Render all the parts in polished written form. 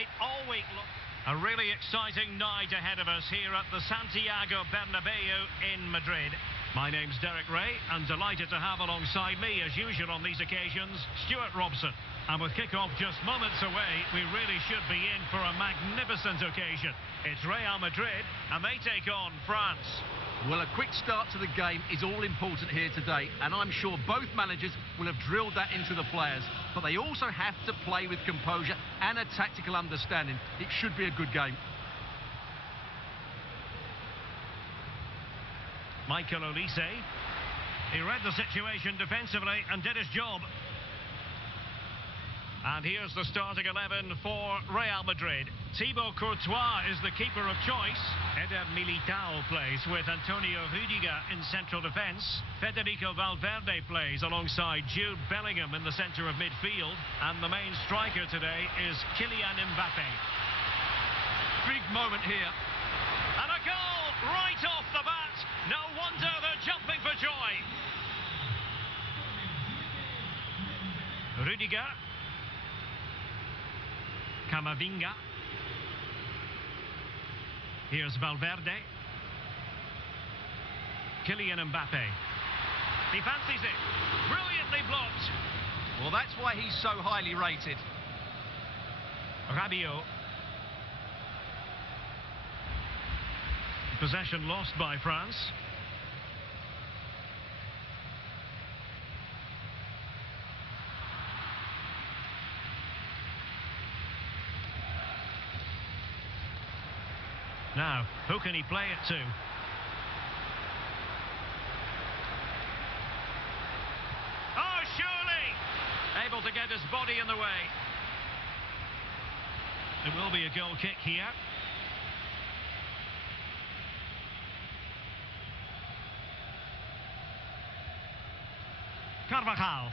night all week long. A really exciting night ahead of us here at the Santiago Bernabeu in Madrid. My name's Derek Ray, and delighted to have alongside me, as usual on these occasions, Stuart Robson. And with kick-off just moments away, we really should be in for a magnificent occasion. It's Real Madrid, and they take on France. Well, a quick start to the game is all important here today, and I'm sure both managers will have drilled that into the players, but they also have to play with composure and a tactical understanding. It should be a good game. Michael Olise, he read the situation defensively and did his job. And here's the starting 11 for Real Madrid. Thibaut Courtois is the keeper of choice. Eder Militao plays with Antonio Rudiger in central defence. Federico Valverde plays alongside Jude Bellingham in the centre of midfield. And the main striker today is Kylian Mbappe. Big moment here. And a goal right off the bat. No wonder they're jumping for joy. Rudiger. Camavinga. Here's Valverde. Kylian Mbappe. He fancies it. Brilliantly blocked. Well, that's why he's so highly rated. Rabiot. Possession lost by France. Now, who can he play it to? Oh, surely! Able to get his body in the way. There will be a goal kick here. Carvajal.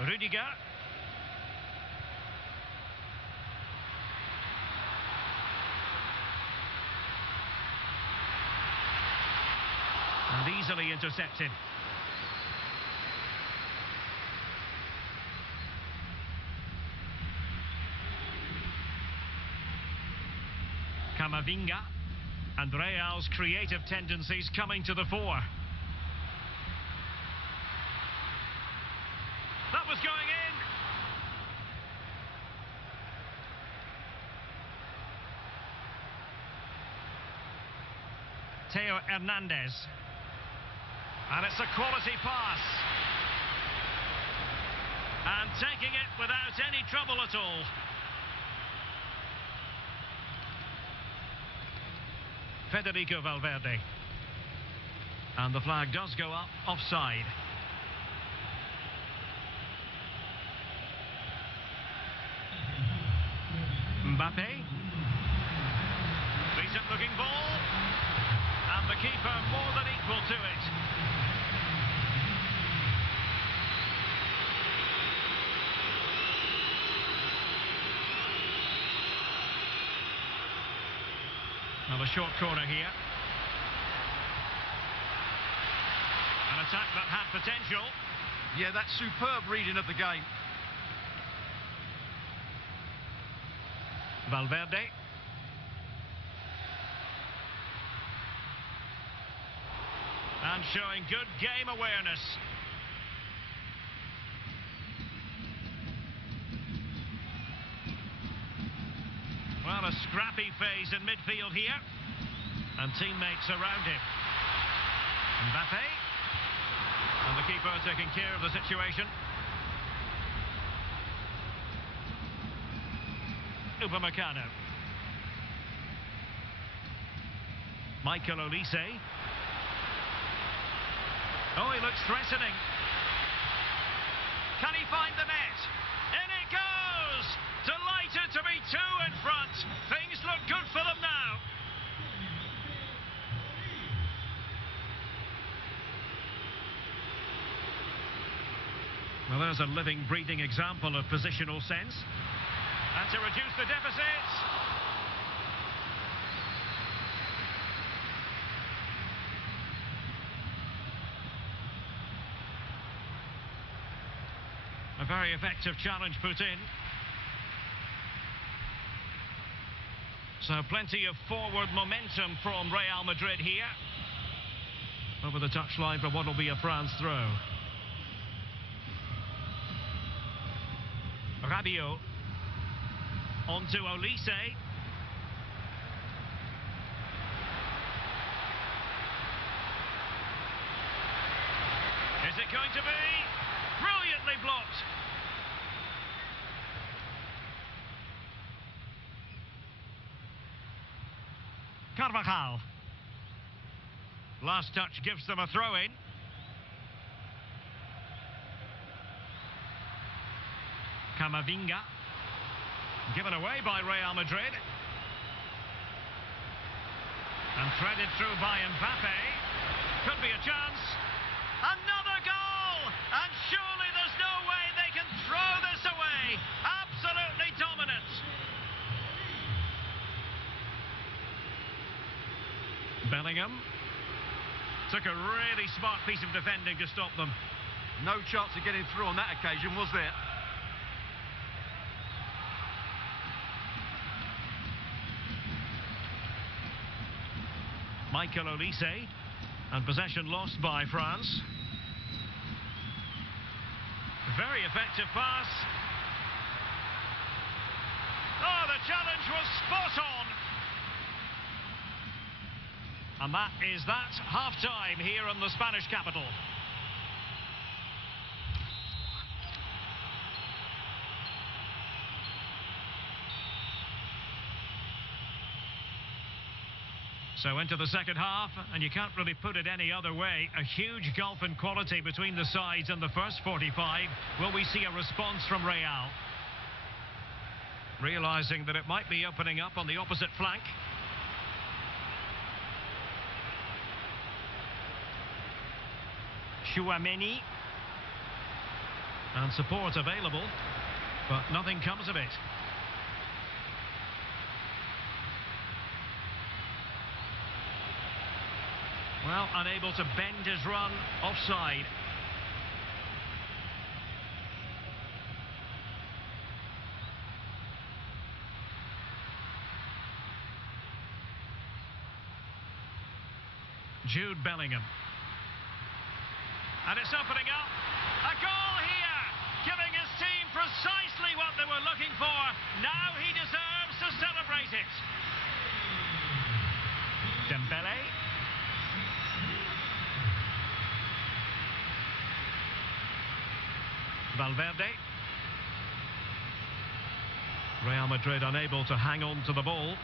Rudiger. And easily intercepted. Camavinga. And Real's creative tendencies coming to the fore. That was going in. Theo Hernandez. And it's a quality pass. And taking it without any trouble at all. Federico Valverde. And the flag does go up offside. Mbappe. Decent looking ball. And the keeper more than equal to it. Now a short corner here. An attack that had potential. Yeah, that's superb reading of the game. Valverde. And showing good game awareness. Well, a scrappy phase in midfield here. And teammates around him. Mbappe. And the keeper taking care of the situation. Upamecano. Michael Olise. Oh, he looks threatening. Can he find the net? In it goes! Delighted to be two in front. Things look good for them now. Well, there's a living, breathing example of positional sense. And to reduce the deficit. very effective challenge put in. So plenty of forward momentum from Real Madrid here. Over the touchline for what will be a France throw. Rabiot. On to Olise. Is it going to be? Brilliantly blocked. Carvajal. Last touch gives them a throw-in. Camavinga. Given away by Real Madrid. And threaded through by Mbappe. Could be a chance. Another goal! And surely there's no way they can throw this away. Absolutely dominant. Bellingham. Took a really smart piece of defending to stop them. No chance of getting through on that occasion, was there? Michael Olise. And possession lost by France. Very effective pass. Oh, the challenge was spot on. And that is that. Half-time here in the Spanish capital. So into the second half, and you can't really put it any other way. A huge gulf in quality between the sides in the first 45. Will we see a response from Real? Realising that it might be opening up on the opposite flank. Chouameni. And support available, but nothing comes of it. Well, unable to bend his run, offside. Jude Bellingham. And it's opening up. A goal here, giving his team precisely what they were looking for. Now he deserves to celebrate it. Dembele. Valverde. Real Madrid unable to hang on to the ball.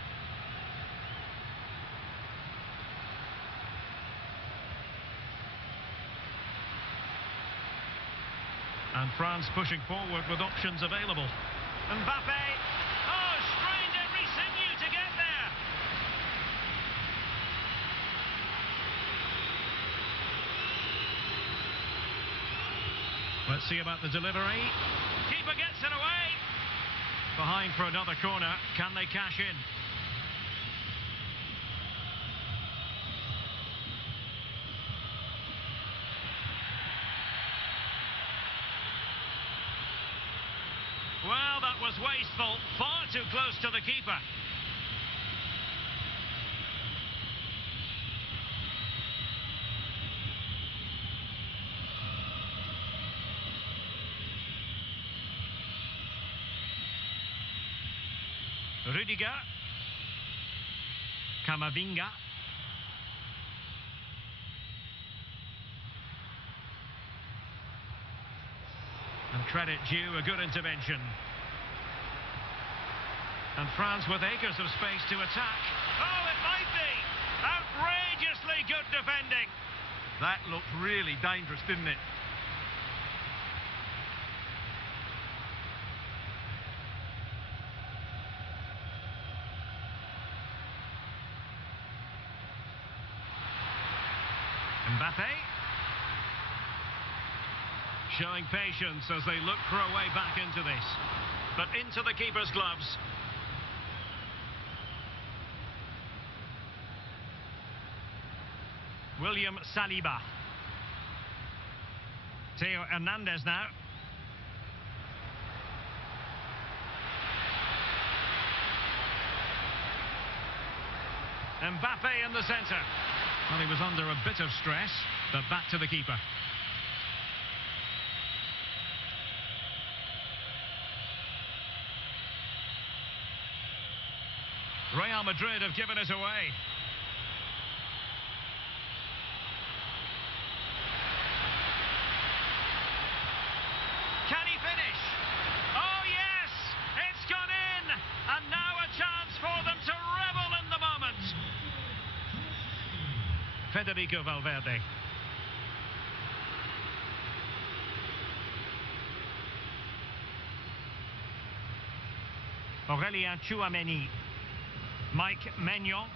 And France pushing forward with options available. Mbappe. Oh, strained every sinew to get there. Let's see about the delivery. Keeper gets it away. Behind for another corner. Can they cash in? Well, that was wasteful. Far too close to the keeper. Rudiger. Camavinga. And credit due, a good intervention. And France with acres of space to attack. Oh, it might be! Outrageously good defending. That looked really dangerous, didn't it? Mbappe. Showing patience as they look for a way back into this. But into the keeper's gloves. William Saliba. Theo Hernandez now. Mbappe in the centre. Well, he was under a bit of stress, but back to the keeper. Real Madrid have given it away. Can he finish? Oh yes! It's gone in! And now a chance for them to revel in the moment. Federico Valverde. Aurélien Tchouaméni. Mike Maignan.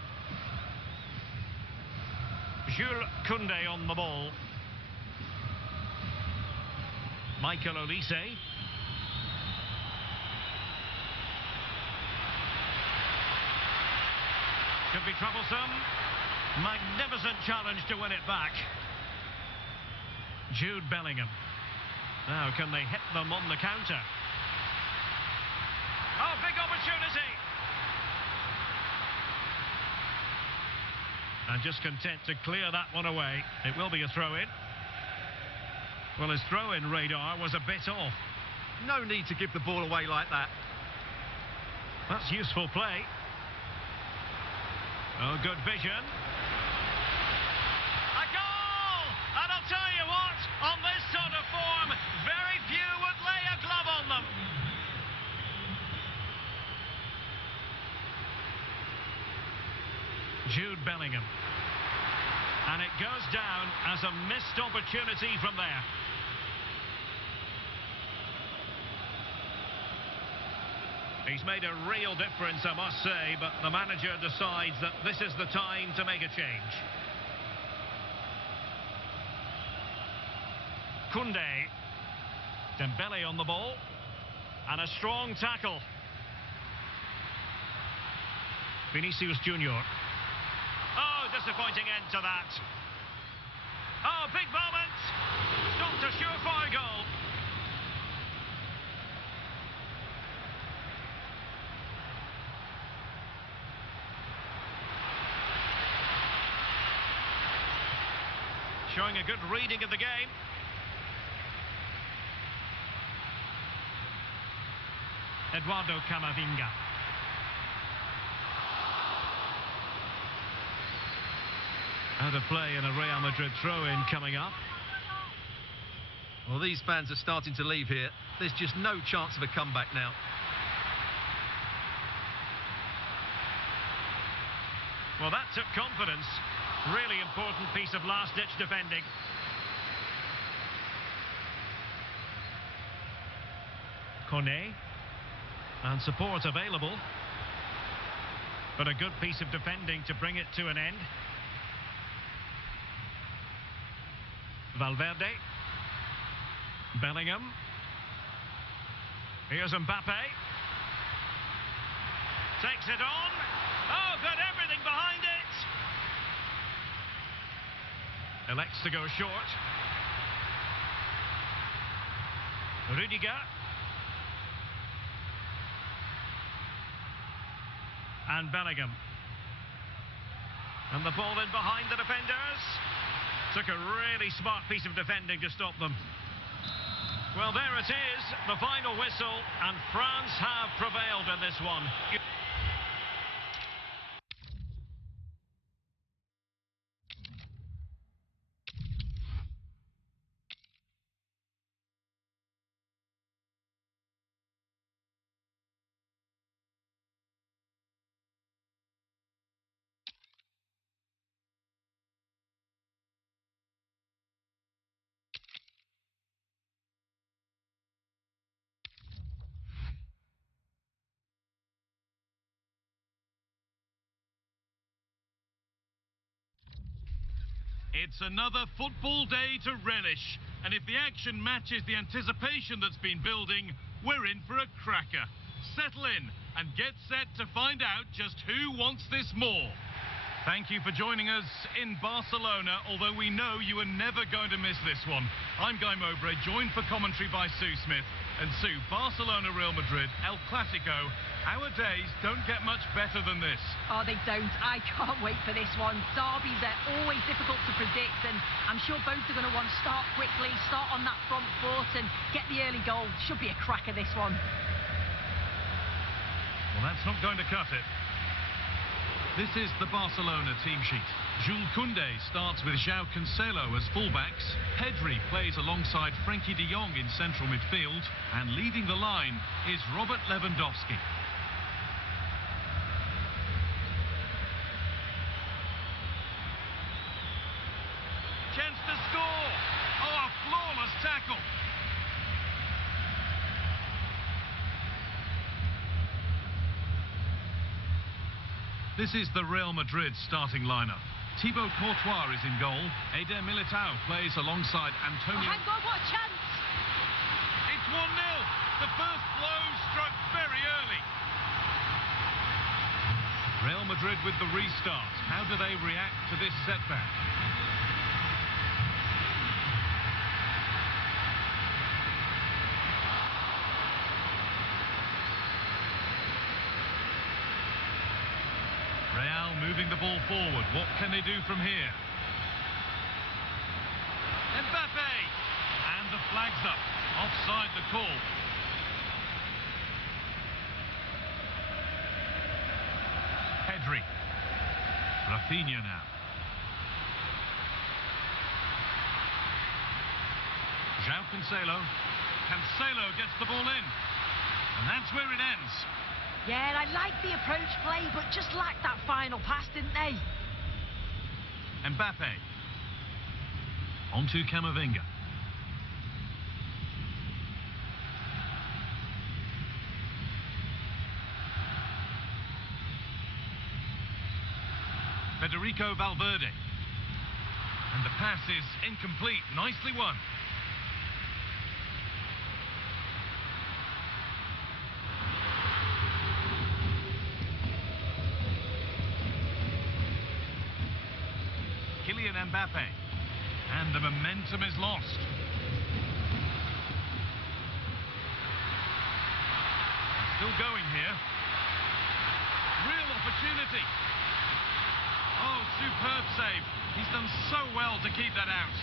Jules Koundé on the ball. Michael Olise. Could be troublesome. Magnificent challenge to win it back. Jude Bellingham. Now can they hit them on the counter? Oh, big opportunity. And just content to clear that one away. It will be a throw-in. Well, his throw-in radar was a bit off. No need to give the ball away like that. That's useful play. Oh, good vision. A goal! And I'll tell you what, on this sort of form, very few would lay a glove on them. Jude Bellingham. And it goes down as a missed opportunity from there. He's made a real difference, I must say, but the manager decides that this is the time to make a change. Koundé. Dembele on the ball. And a strong tackle. Vinicius Junior. Oh, disappointing end to that. Oh, big moment. Stopped a surefire goal. Showing a good reading of the game. Eduardo Camavinga. Out of play and a Real Madrid throw-in coming up. Well, these fans are starting to leave here. There's just no chance of a comeback now. Well, that took confidence. Really important piece of last-ditch defending. Koné. And support available. But a good piece of defending to bring it to an end. Valverde. Bellingham. Here's Mbappe. Takes it on. Oh, got everything behind it. Elects to go short. Rudiger. And Bellingham. And the ball in behind the defenders. Took a really smart piece of defending to stop them. Well, there it is, the final whistle, and France have prevailed in this one. It's another football day to relish, and if the action matches the anticipation that's been building, we're in for a cracker. Settle in and get set to find out just who wants this more. Thank you for joining us in Barcelona, although we know you are never going to miss this one. I'm Guy Mowbray, joined for commentary by Sue Smith. And Sue, Barcelona, Real Madrid, El Clasico. Our days don't get much better than this. Oh, they don't. I can't wait for this one. Derbies are always difficult to predict, and I'm sure both are going to want to start quickly, start on that front foot and get the early goal. Should be a cracker, this one. Well, that's not going to cut it. This is the Barcelona team sheet. Jules Koundé starts with João Cancelo as fullbacks. Pedri plays alongside Frenkie de Jong in central midfield. And leading the line is Robert Lewandowski. Chance to score! Oh, a flawless tackle! This is the Real Madrid starting lineup. Thibaut Courtois is in goal. Eder Militao plays alongside Antonio. Oh, hang on, what a chance! It's 1-0. The first blow struck very early. Real Madrid with the restart. How do they react to this setback? Real moving the ball forward. What can they do from here? Mbappe! And the flag's up. Offside the call. Pedri. Rafinha now. João Cancelo. Cancelo gets the ball in. And that's where it ends. Yeah, I like the approach play, but just lacked that final pass, didn't they? Mbappe. On to Camavinga. Federico Valverde. And the pass is incomplete. Nicely won. Kylian Mbappe, and the momentum is lost. Still going here. Real opportunity. Oh, superb save. He's done so well to keep that out.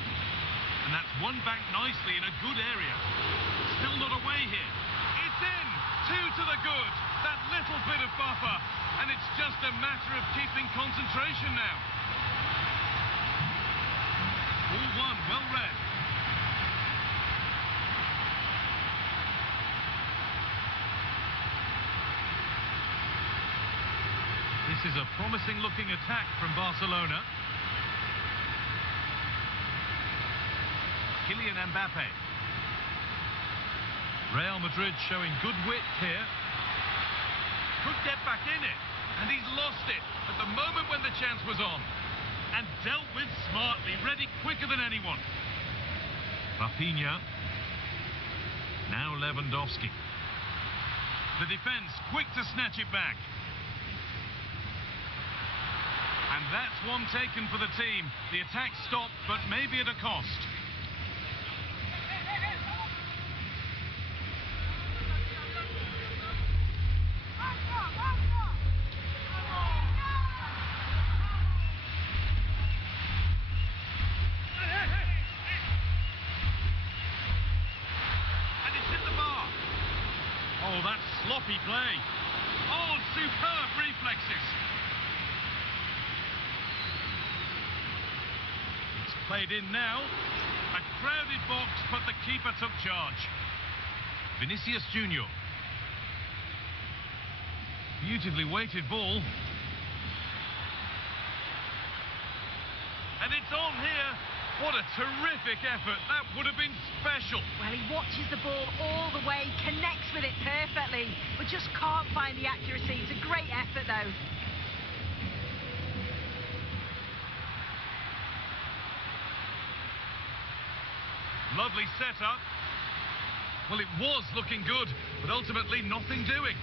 And that's won back nicely in a good area. Still not away here. It's in. 2 to the good. That little bit of buffer. And it's just a matter of keeping concentration now. All one, well read. This is a promising looking attack from Barcelona. Kylian Mbappe. Real Madrid showing good width here. Could get back in it, and he's lost it at the moment when the chance was on. And dealt with smartly, ready quicker than anyone. Rafinha. Now Lewandowski. The defence quick to snatch it back. And that's one taken for the team. The attack stopped, but maybe at a cost. Oh, that's sloppy play. Oh, superb reflexes. It's played in now. A crowded box, but the keeper took charge. Vinicius Junior. Beautifully weighted ball. And it's on here. What a terrific effort. That would have been special. Well, he watches the ball all the way, connects with it perfectly, but just can't find the accuracy. It's a great effort, though. Lovely setup. Well, it was looking good, but ultimately nothing doing.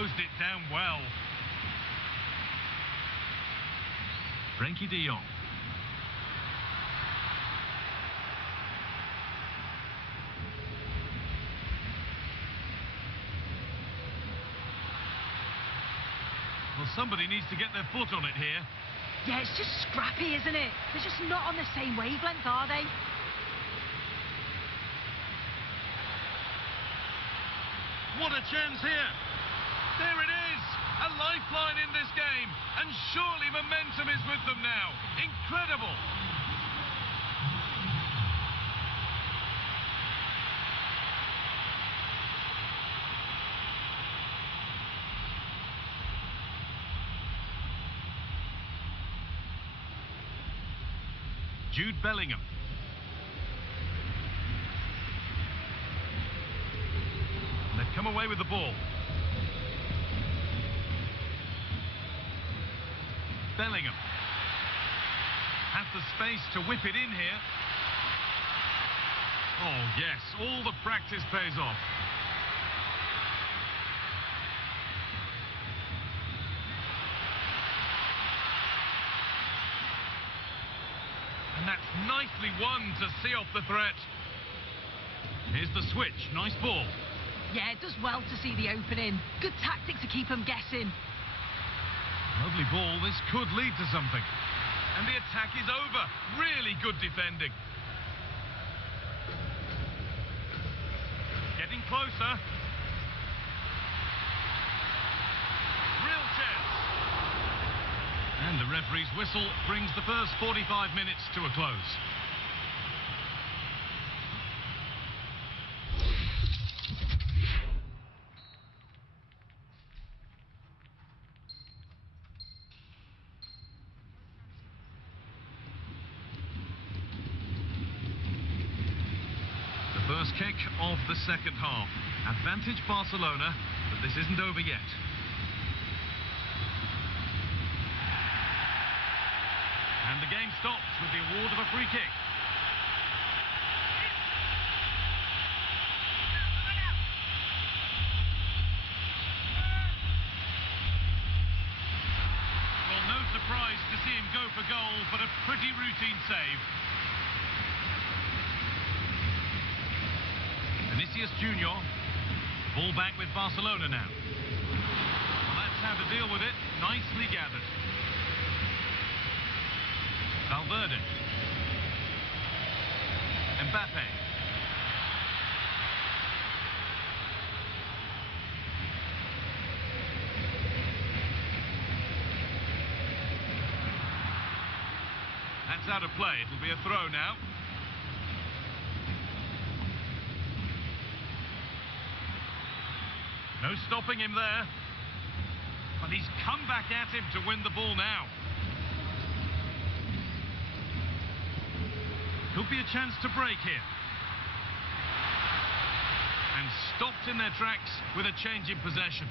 closed it down well. Frenkie de Jong. Well, somebody needs to get their foot on it here. Yeah, it's just scrappy, isn't it? They're just not on the same wavelength, are they? What a chance here. There it is. A lifeline in this game. And surely momentum is with them now. Incredible. Jude Bellingham. And they've come away with the ball. Bellingham has the space to whip it in here. Oh yes, all the practice pays off. And that's nicely won to see off the threat. Here's the switch. Nice ball. Yeah, it does well to see the opening. Good tactic to keep them guessing. Lovely ball. This could lead to something. And the attack is over. Really good defending. Getting closer. Real chance. And the referee's whistle brings the first 45 minutes to a close. The first kick of the second half. Advantage Barcelona, but this isn't over yet. And the game stops with the award of a free kick. Well, no surprise to see him go for goal, but a pretty routine save. Vinicius Junior. Ball back with Barcelona now. Well, that's how to deal with it. Nicely gathered. Valverde. Mbappe. That's out of play. It'll be a throw now. No stopping him there. But he's come back at him to win the ball now. Could be a chance to break here. And stopped in their tracks with a change in possession.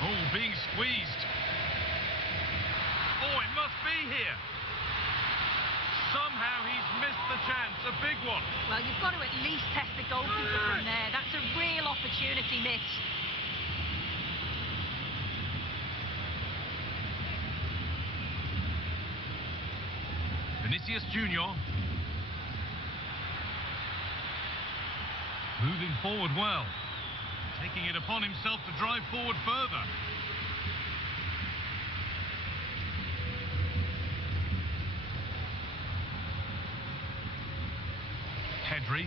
Oh, being squeezed. Oh, it must be here. Somehow he's missed the chance, a big one. Well, you've got to at least test the goalkeeper from there. That's a real opportunity missed. Vinicius Junior. Moving forward well. Taking it upon himself to drive forward further. Pedri.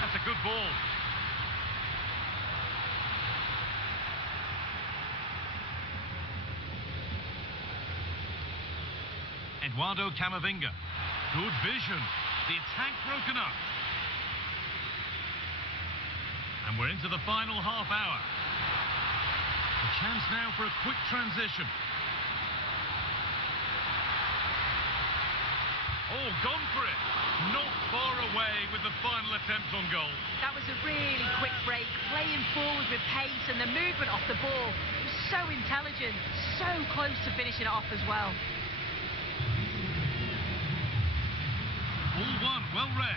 That's a good ball. Eduardo Camavinga. Good vision. The attack broken up. And we're into the final half hour. A chance now for a quick transition. Oh, gone for it. Not far away with the final attempt on goal. That was a really quick break, playing forward with pace, and the movement off the ball was so intelligent, so close to finishing it off as well. All one, well read.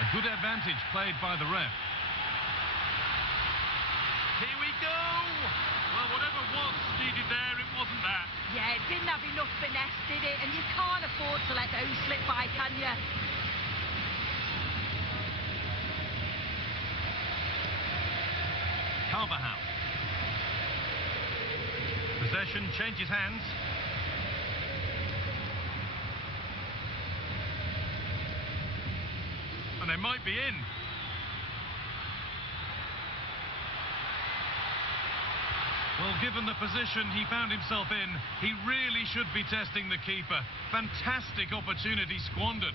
A good advantage played by the ref. Here we go! Well, whatever was needed there, it wasn't that. Yeah, it didn't have enough finesse, did it? And you can't afford to let those slip by, can you? Carvajal. Possession changes hands. And they might be in. Well, given the position he found himself in, he really should be testing the keeper. Fantastic opportunity squandered.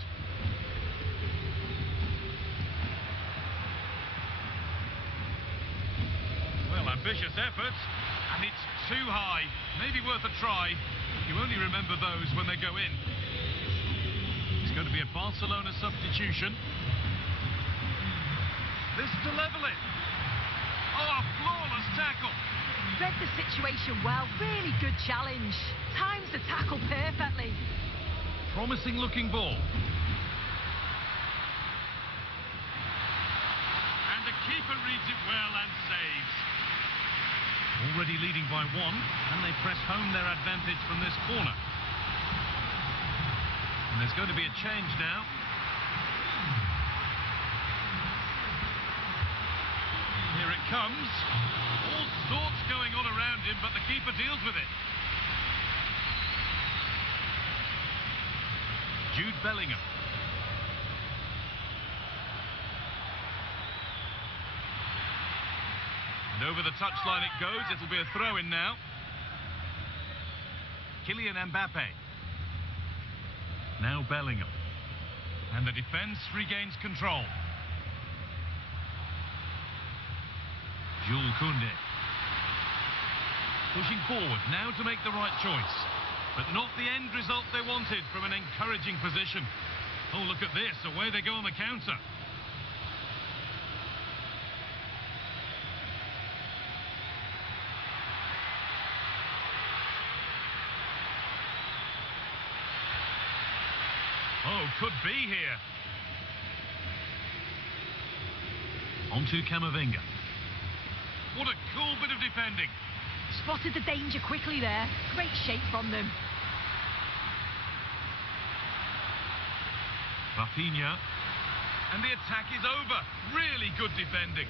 Well, ambitious efforts, and it's too high. Maybe worth a try. You only remember those when they go in. It's going to be a Barcelona substitution. This to level it. Oh, a flawless tackle. Read the situation well. Really good challenge. Times the tackle perfectly. Promising looking ball. And the keeper reads it well and saves. Already leading by one, and they press home their advantage from this corner. And there's going to be a change now. Here it comes. All sorts going on around him, but the keeper deals with it. Jude Bellingham. And over the touchline it goes. It'll be a throw-in now. Kylian Mbappe. Now Bellingham. And the defence regains control. Jules Koundé. Pushing forward now to make the right choice. But not the end result they wanted from an encouraging position. Oh, look at this. Away they go on the counter. Oh, could be here. On to Camavinga. What a cool bit of defending. Spotted the danger quickly there. Great shape from them. Rafinha. And the attack is over. Really good defending.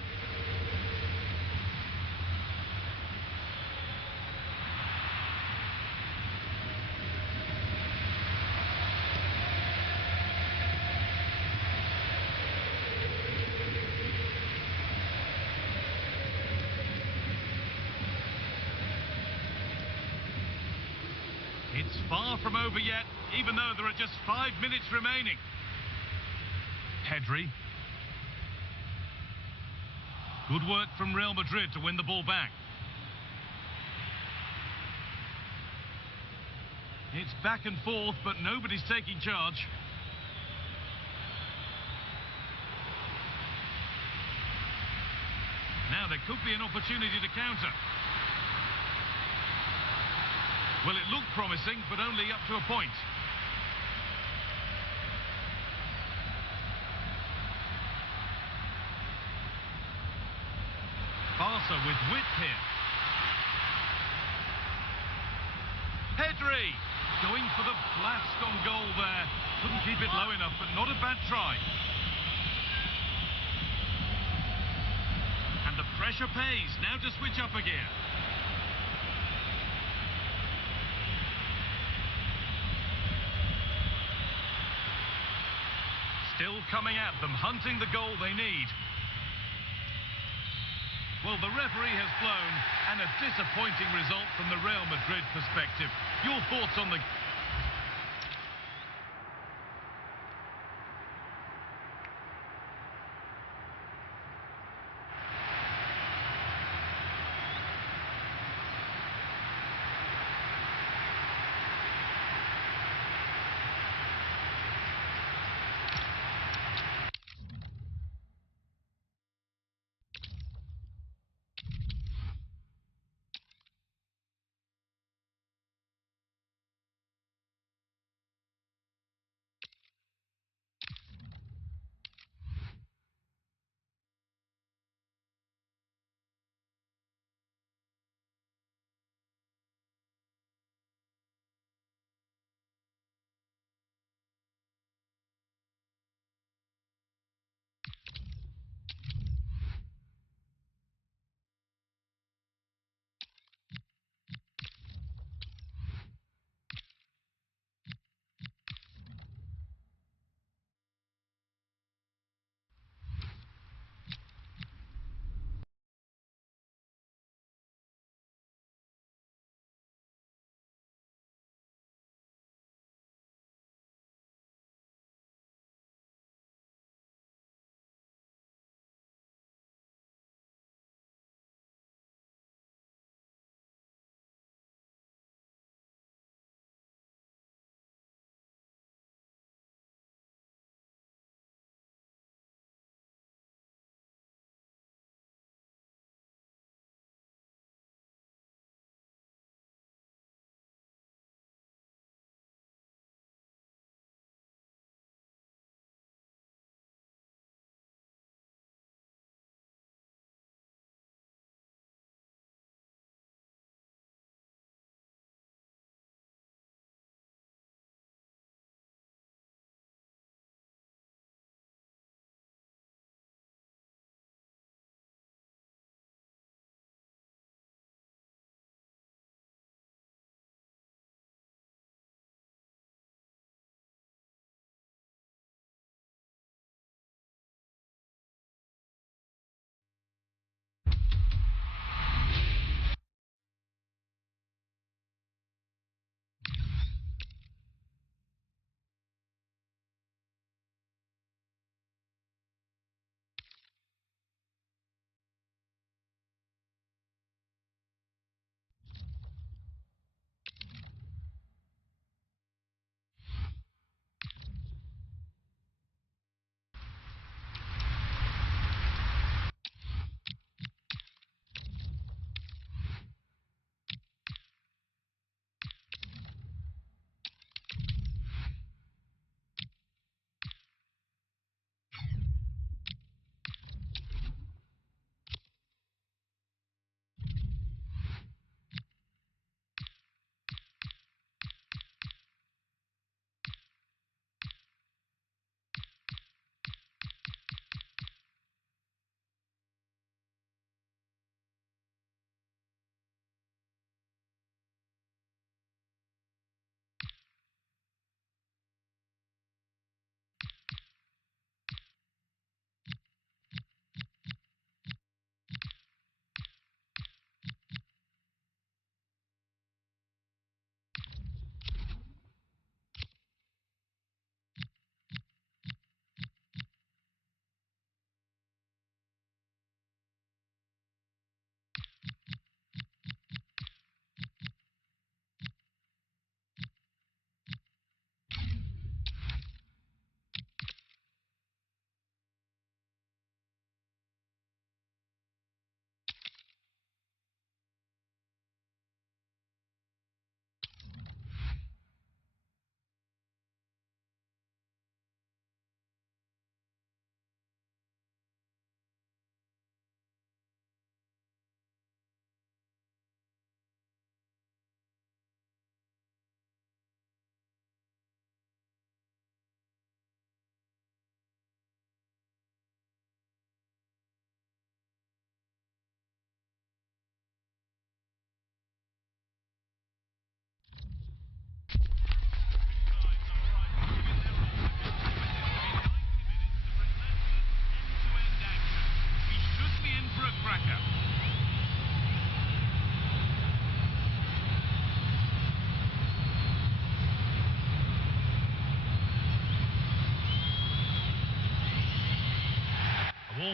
It's far from over yet, even though there are just 5 minutes remaining. Pedri. Good work from Real Madrid to win the ball back. It's back and forth, but nobody's taking charge. Now there could be an opportunity to counter. Well, it looked promising, but only up to a point. Barca with width here. Pedri going for the blast on goal there. Couldn't keep it low enough, but not a bad try. And the pressure pays. Now to switch up a gear. Still coming at them, hunting the goal they need. Well, the referee has blown, and a disappointing result from the Real Madrid perspective. Your thoughts on the...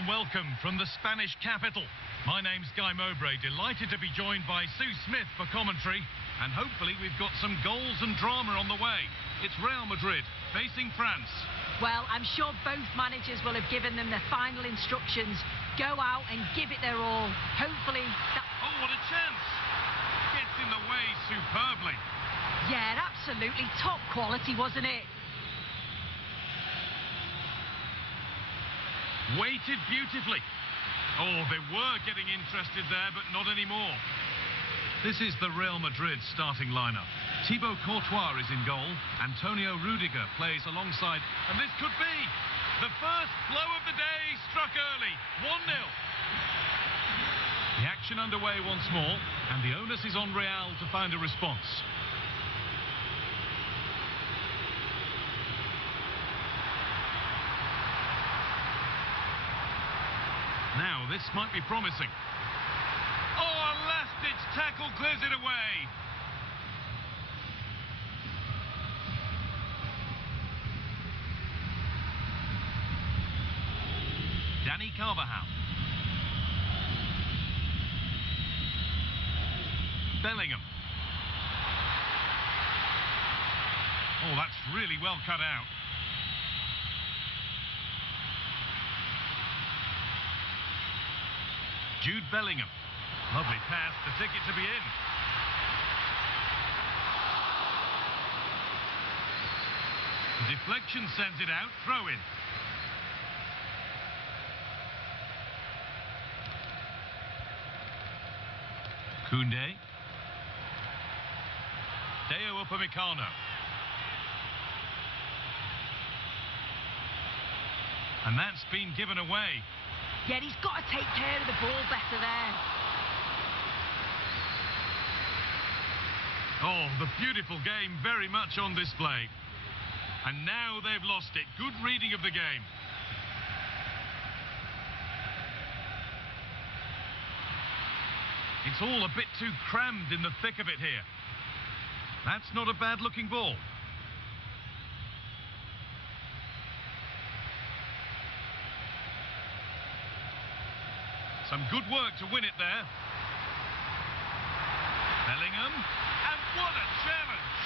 warm welcome from the Spanish capital. My name's Guy Mowbray, delighted to be joined by Sue Smith for commentary, and hopefully we've got some goals and drama on the way. It's Real Madrid facing France. Well, I'm sure both managers will have given them their final instructions. Go out and give it their all. Hopefully that... Oh, what a chance! Gets in the way superbly. Yeah, absolutely top quality, wasn't it? Weighted beautifully. Oh, they were getting interested there, but not anymore. This is the Real Madrid starting lineup. Thibaut Courtois is in goal. Antonio Rudiger plays alongside, and this could be the first blow of the day, struck early. 1-0. The action underway once more, and the onus is on Real to find a response. Now, this might be promising. Oh, a last-ditch tackle clears it away. Dani Carvajal. Bellingham. Oh, that's really well cut out. Jude Bellingham. Lovely pass, the ticket to be in. Deflection sends it out, throw in. Koundé. Deo Upamecano. And that's been given away. Yeah, he's got to take care of the ball better there. Oh, the beautiful game very much on display. And now they've lost it. Good reading of the game. It's all a bit too crammed in the thick of it here. That's not a bad-looking ball. Some good work to win it there. Bellingham, and what a challenge!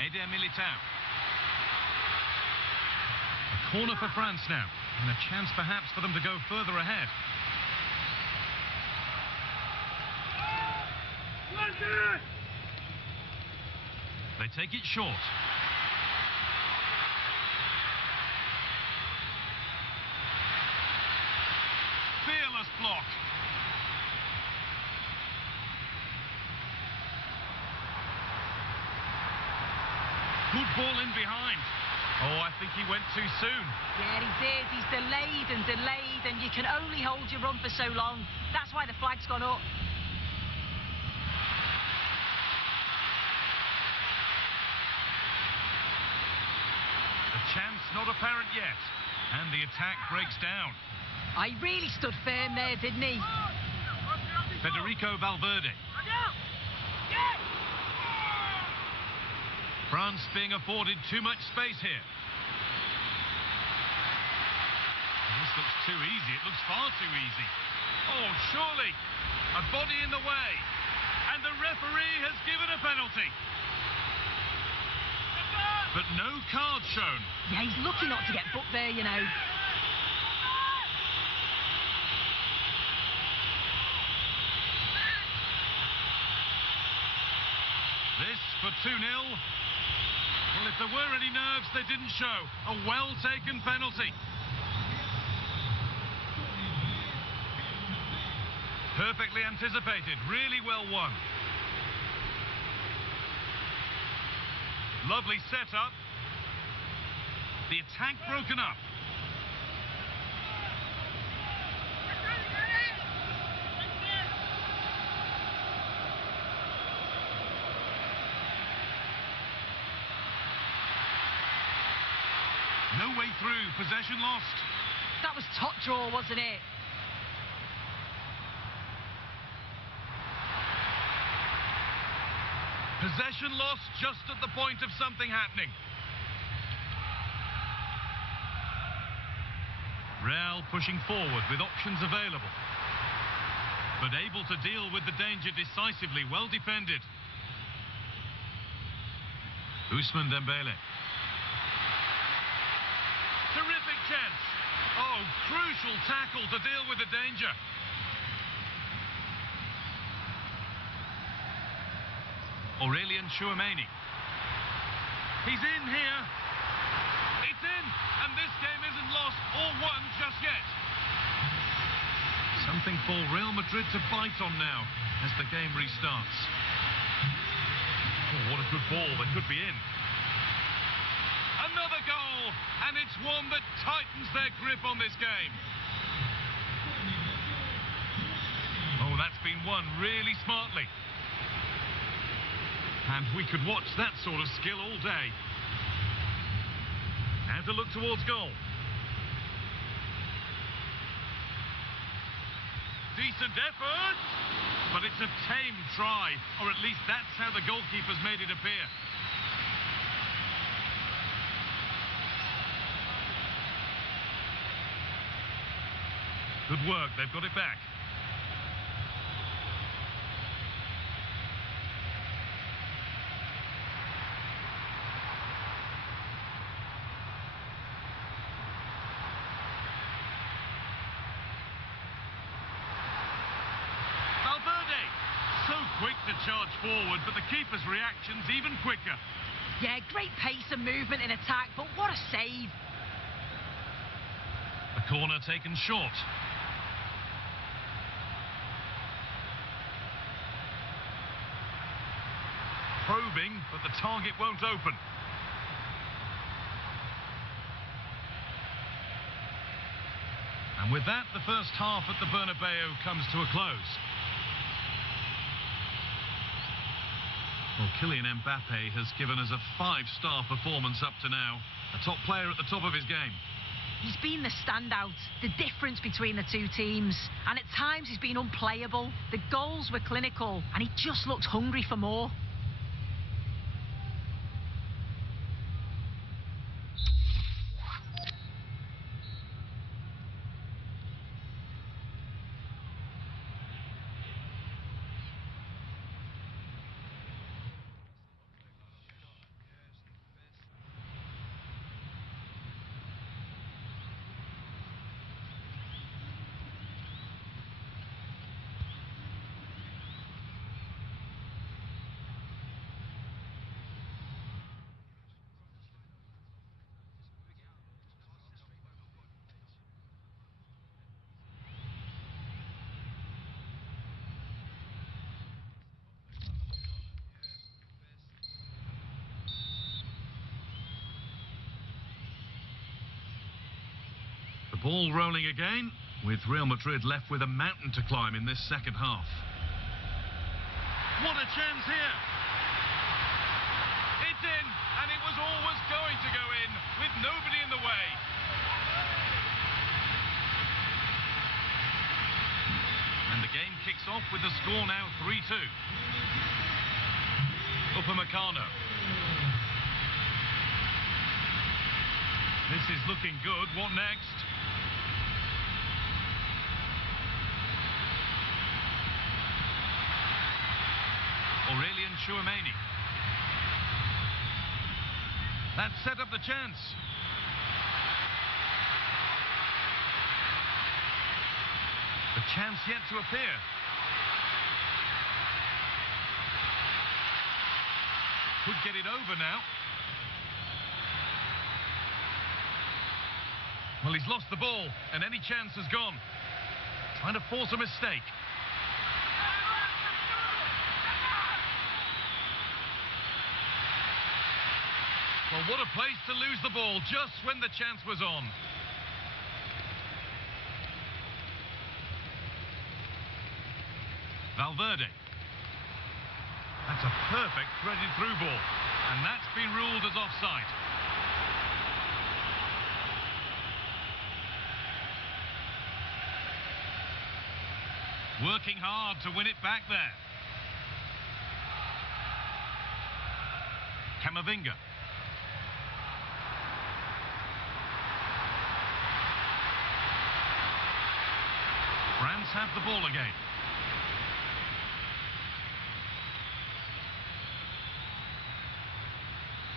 Eder Militao. A corner for France now, and a chance perhaps for them to go further ahead. They take it short. Fearless block. Good ball in behind. Oh, I think he went too soon. Yeah, he did. He's delayed, and you can only hold your run for so long. That's why the flag's gone up. Chance not apparent yet, and the attack breaks down. He really stood firm there, didn't he? Federico Valverde. France being afforded too much space here. This looks too easy. It looks far too easy. Oh, surely a body in the way, and the referee has given a penalty. But no card shown. Yeah, he's lucky not to get booked there, you know. This for 2-0. Well, if there were any nerves, they didn't show. A well-taken penalty. Perfectly anticipated. Really well won. Lovely setup. The attack broken up. No way through. Possession lost. That was top draw, wasn't it? Possession lost just at the point of something happening. Real pushing forward with options available, but able to deal with the danger decisively. Well defended. Ousmane Dembele. Terrific chance. Oh, crucial tackle to deal with the danger. Aurelien Tchouameni. He's in here. It's in, and this game isn't lost or won just yet. Something for Real Madrid to bite on now as the game restarts. Oh, what a good ball. That could be in. Another goal, and it's one that tightens their grip on this game. Oh, that's been won really smartly. And we could watch that sort of skill all day. Now to look towards goal. Decent effort, but it's a tame try, or at least that's how the goalkeeper's made it appear. Good work, they've got it back. Quick to charge forward, but the keeper's reaction's even quicker. Yeah, great pace and movement in attack, but what a save. A corner taken short. Probing, but the target won't open. And with that, the first half at the Bernabeu comes to a close. Well, Kylian Mbappe has given us a 5-star performance up to now. A top player at the top of his game. He's been the standout, the difference between the two teams. And at times he's been unplayable. The goals were clinical, and he just looked hungry for more. Ball rolling again, with Real Madrid left with a mountain to climb in this second half. What a chance here! It's in, and it was always going to go in, with nobody in the way. And the game kicks off with the score now 3-2. Upamecano. This is looking good. What next? Aurelien Tchouameni. That set up the chance. The chance yet to appear. Could get it over now. Well, he's lost the ball, and any chance has gone. Trying to force a mistake. Well, what a place to lose the ball just when the chance was on. Valverde. That's a perfect threaded through ball, and that's been ruled as offside. Working hard to win it back there. Camavinga. France have the ball again.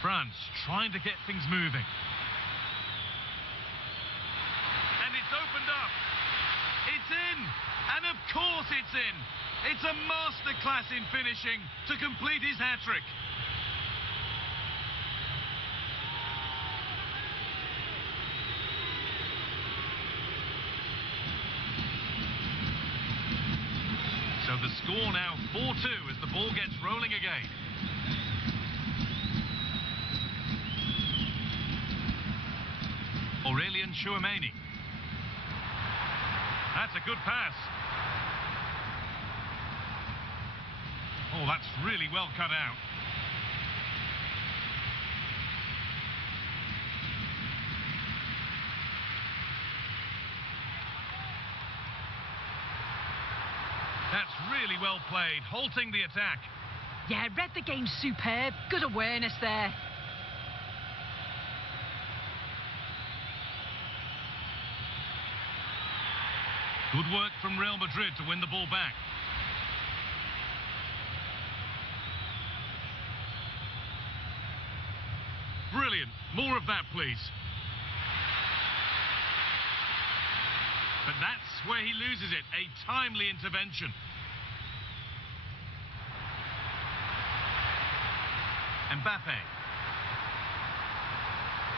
France trying to get things moving. And it's opened up. It's in. And of course it's in. It's a masterclass in finishing to complete his hat-trick. So the score now 4-2 as the ball gets rolling again. Aurelien Tchouameni. That's a good pass. Oh, that's really well cut out. That's really well played, halting the attack. Yeah, read the game superb. Good awareness there. Good work from Real Madrid to win the ball back. Brilliant. More of that, please. But that's where he loses it. A timely intervention. Mbappe.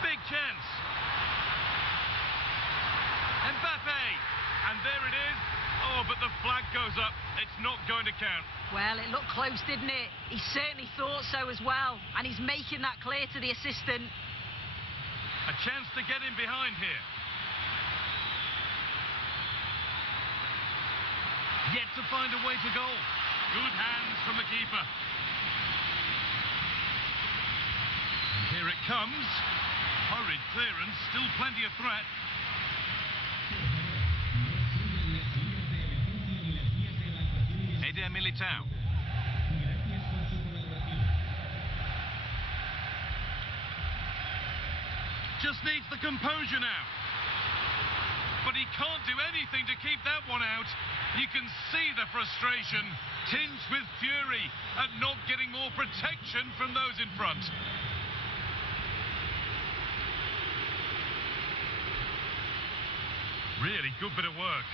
Big chance. Mbappe. And there it is. Oh, but the flag goes up. It's not going to count. Well, it looked close, didn't it? He certainly thought so as well. And he's making that clear to the assistant. A chance to get in behind here. Yet to find a way to goal. Good hands from the keeper. And here it comes. Hurried clearance, still plenty of threat. Eder Militao. Just needs the composure now. But he can't do anything to keep that one out. You can see the frustration, tinged with fury at not getting more protection from those in front. Really good bit of work.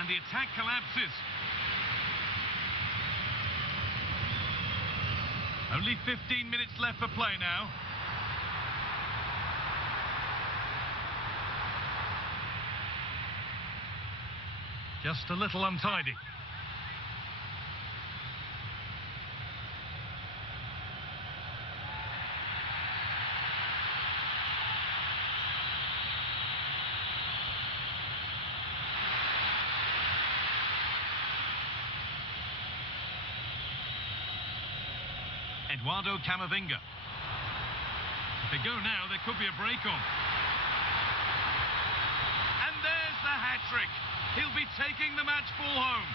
And the attack collapses. Only 15 minutes left for play now. Just a little untidy. Eduardo Camavinga. If they go now, there could be a break on. And there's the hat-trick. He'll be taking the match ball home.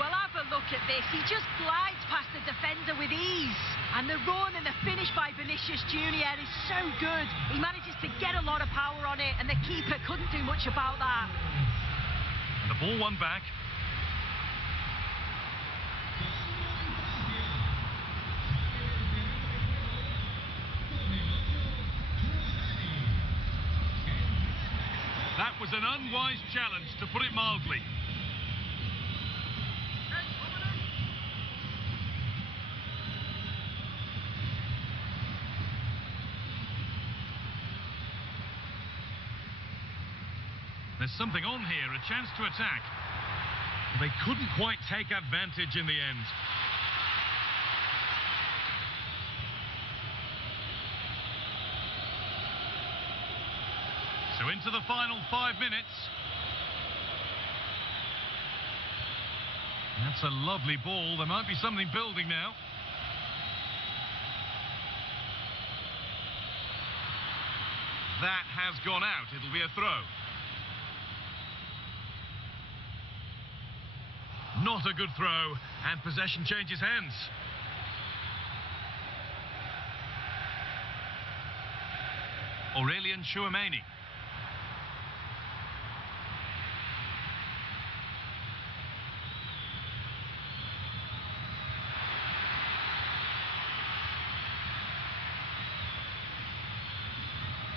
Well, have a look at this. He just glides past the defender with ease. And the run and the finish by Vinicius Junior is so good. He manages to get a lot of power on it, and the keeper couldn't do much about that. The ball won back. That was an unwise challenge, to put it mildly. There's something on here, a chance to attack. They couldn't quite take advantage in the end. So into the final 5 minutes. That's a lovely ball. There might be something building now. That has gone out. It'll be a throw. Not a good throw, and possession changes hands. Aurelian Chouameni.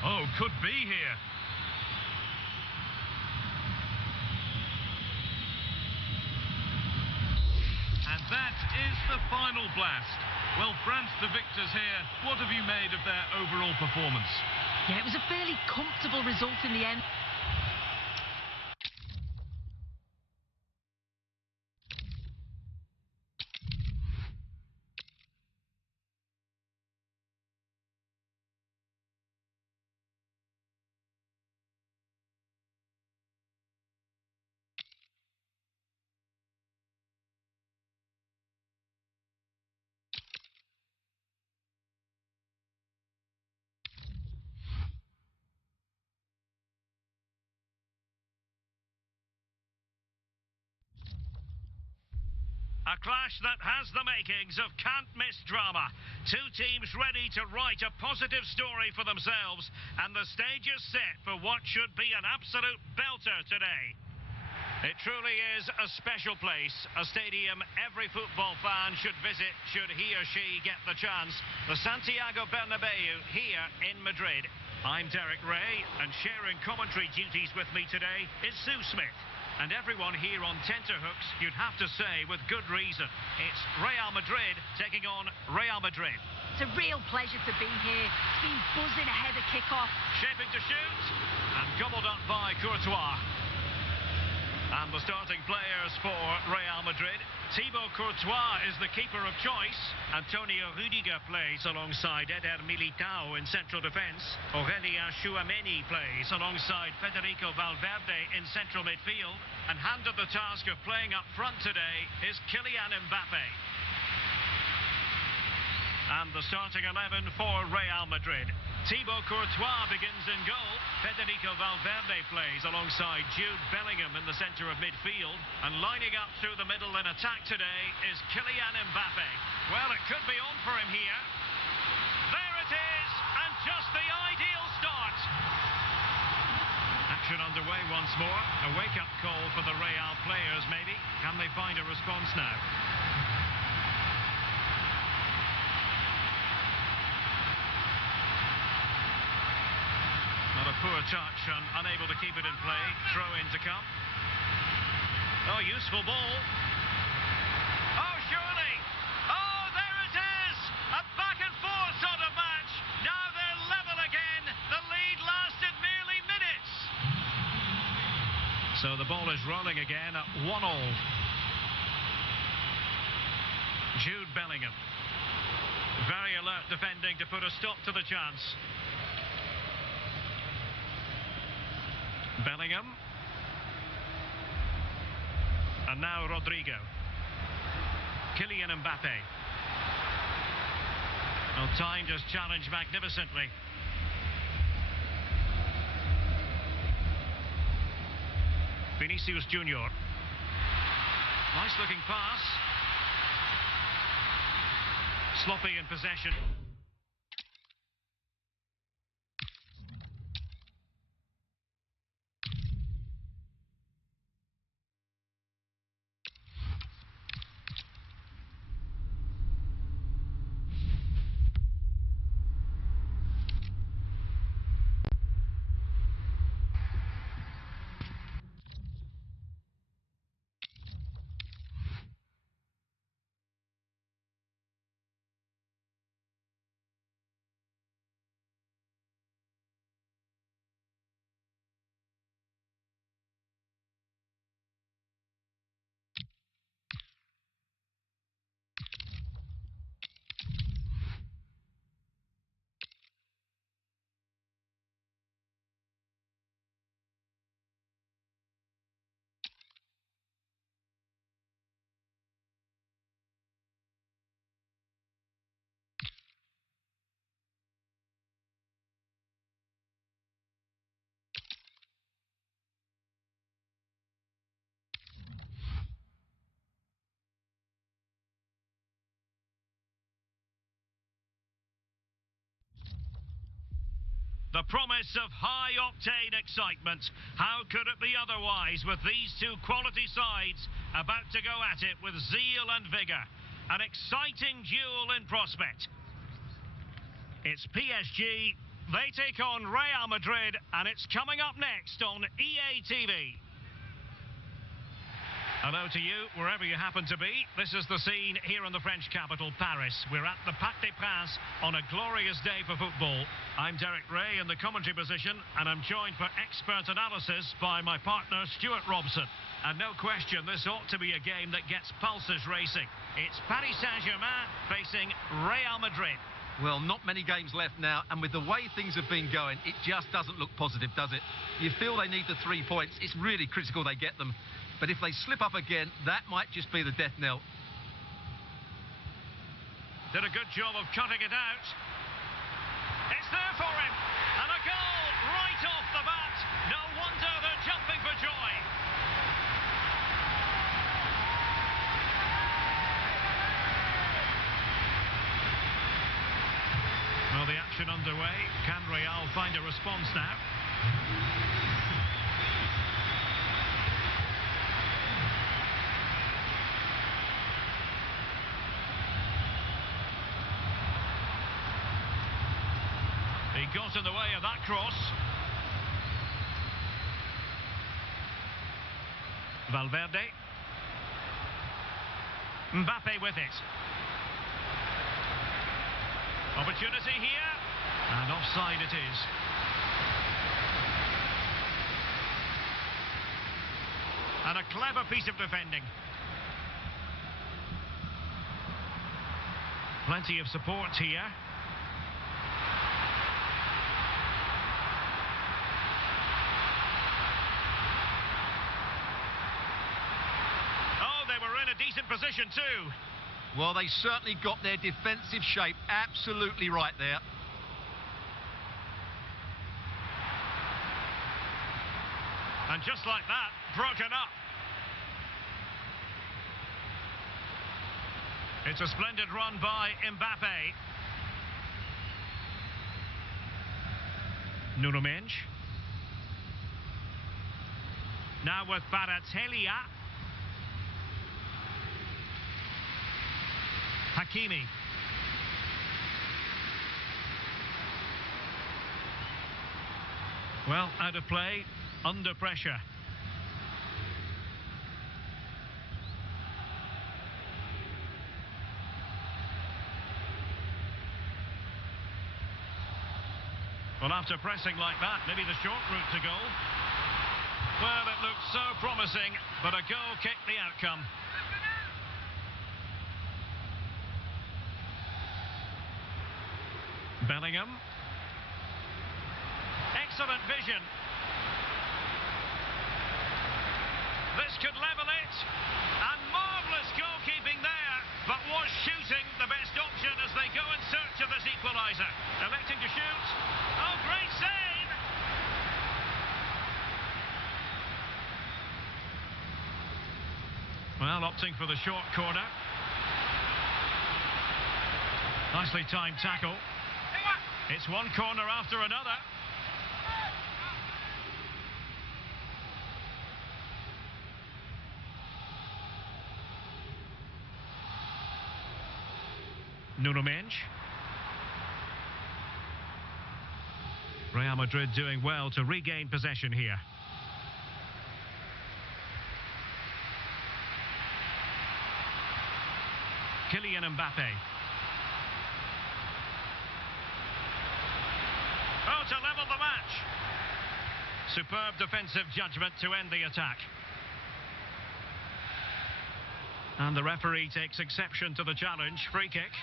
Oh, could be here. And that is the final blast. Well, France, the victors here, what have you made of their overall performance? Yeah, it was a fairly comfortable result in the end. A clash that has the makings of can't-miss drama. Two teams ready to write a positive story for themselves, and the stage is set for what should be an absolute belter today. It truly is a special place, a stadium every football fan should visit should he or she get the chance. The Santiago Bernabeu here in Madrid. I'm Derek Ray, and sharing commentary duties with me today is Sue Smith. And everyone here on tenterhooks, you'd have to say with good reason. It's Real Madrid taking on Real Madrid. It's a real pleasure to be here. It's been buzzing ahead of kick-off. Shaping to shoot, and gobbled up by Courtois. And the starting players for Real Madrid. Thibaut Courtois is the keeper of choice. Antonio Rudiger plays alongside Eder Militao in central defence. Aurelian Chouameni plays alongside Federico Valverde in central midfield. And handed the task of playing up front today is Kylian Mbappe. And the starting 11 for Real Madrid. Thibaut Courtois begins in goal. Federico Valverde plays alongside Jude Bellingham in the centre of midfield. And lining up through the middle in attack today is Kylian Mbappe. Well, it could be on for him here. There it is, and just the ideal start. Action underway once more. A wake-up call for the Real players, maybe. Can they find a response now? Not a poor touch and unable to keep it in play. Throw in to come. Oh, useful ball. Oh, surely. Oh, there it is. A back and forth sort of match. Now they're level again. The lead lasted merely minutes. So the ball is rolling again at 1-1. Jude Bellingham. Very alert defending to put a stop to the chance. Bellingham. And now Rodrigo. Kylian Mbappe. Well, timed his challenge magnificently. Vinicius Junior. Nice looking pass. Sloppy in possession. The promise of high-octane excitement. How could it be otherwise with these two quality sides about to go at it with zeal and vigour? An exciting duel in prospect. It's PSG. They take on Real Madrid, and it's coming up next on EA TV. Hello to you, wherever you happen to be. This is the scene here in the French capital, Paris. We're at the Parc des Princes on a glorious day for football. I'm Derek Ray in the commentary position, and I'm joined for expert analysis by my partner, Stuart Robson. And no question, this ought to be a game that gets pulses racing. It's Paris Saint-Germain facing Real Madrid. Well, not many games left now, and with the way things have been going, it just doesn't look positive, does it? You feel they need the 3 points. It's really critical they get them. But if they slip up again, that might just be the death knell. Did a good job of cutting it out. It's there for him. And a goal right off the bat. No wonder they're jumping for joy. Well, the action underway. Can Real find a response now? He got in the way of that cross. Valverde. Mbappe with it. Opportunity here. And offside it is. And a clever piece of defending. Plenty of support here. Decent position too. Well, they certainly got their defensive shape absolutely right there. And just like that, broken up. It's a splendid run by Mbappe. Nuno Mendes. Now with Baratelia. Hakimi. Well, out of play, under pressure. Well, after pressing like that, maybe the short route to goal. Well, it looked so promising, but a goal kicked the outcome. Bellingham. Excellent vision. This could level it. And marvellous goalkeeping there. But was shooting the best option as they go in search of this equaliser? Electing to shoot. Oh, great save! Well, opting for the short corner. Nicely timed tackle. It's one corner after another. Nuno Mendes. Real Madrid doing well to regain possession here. Kylian Mbappe. Oh, to level the match. Superb defensive judgment to end the attack. And the referee takes exception to the challenge. Free kick.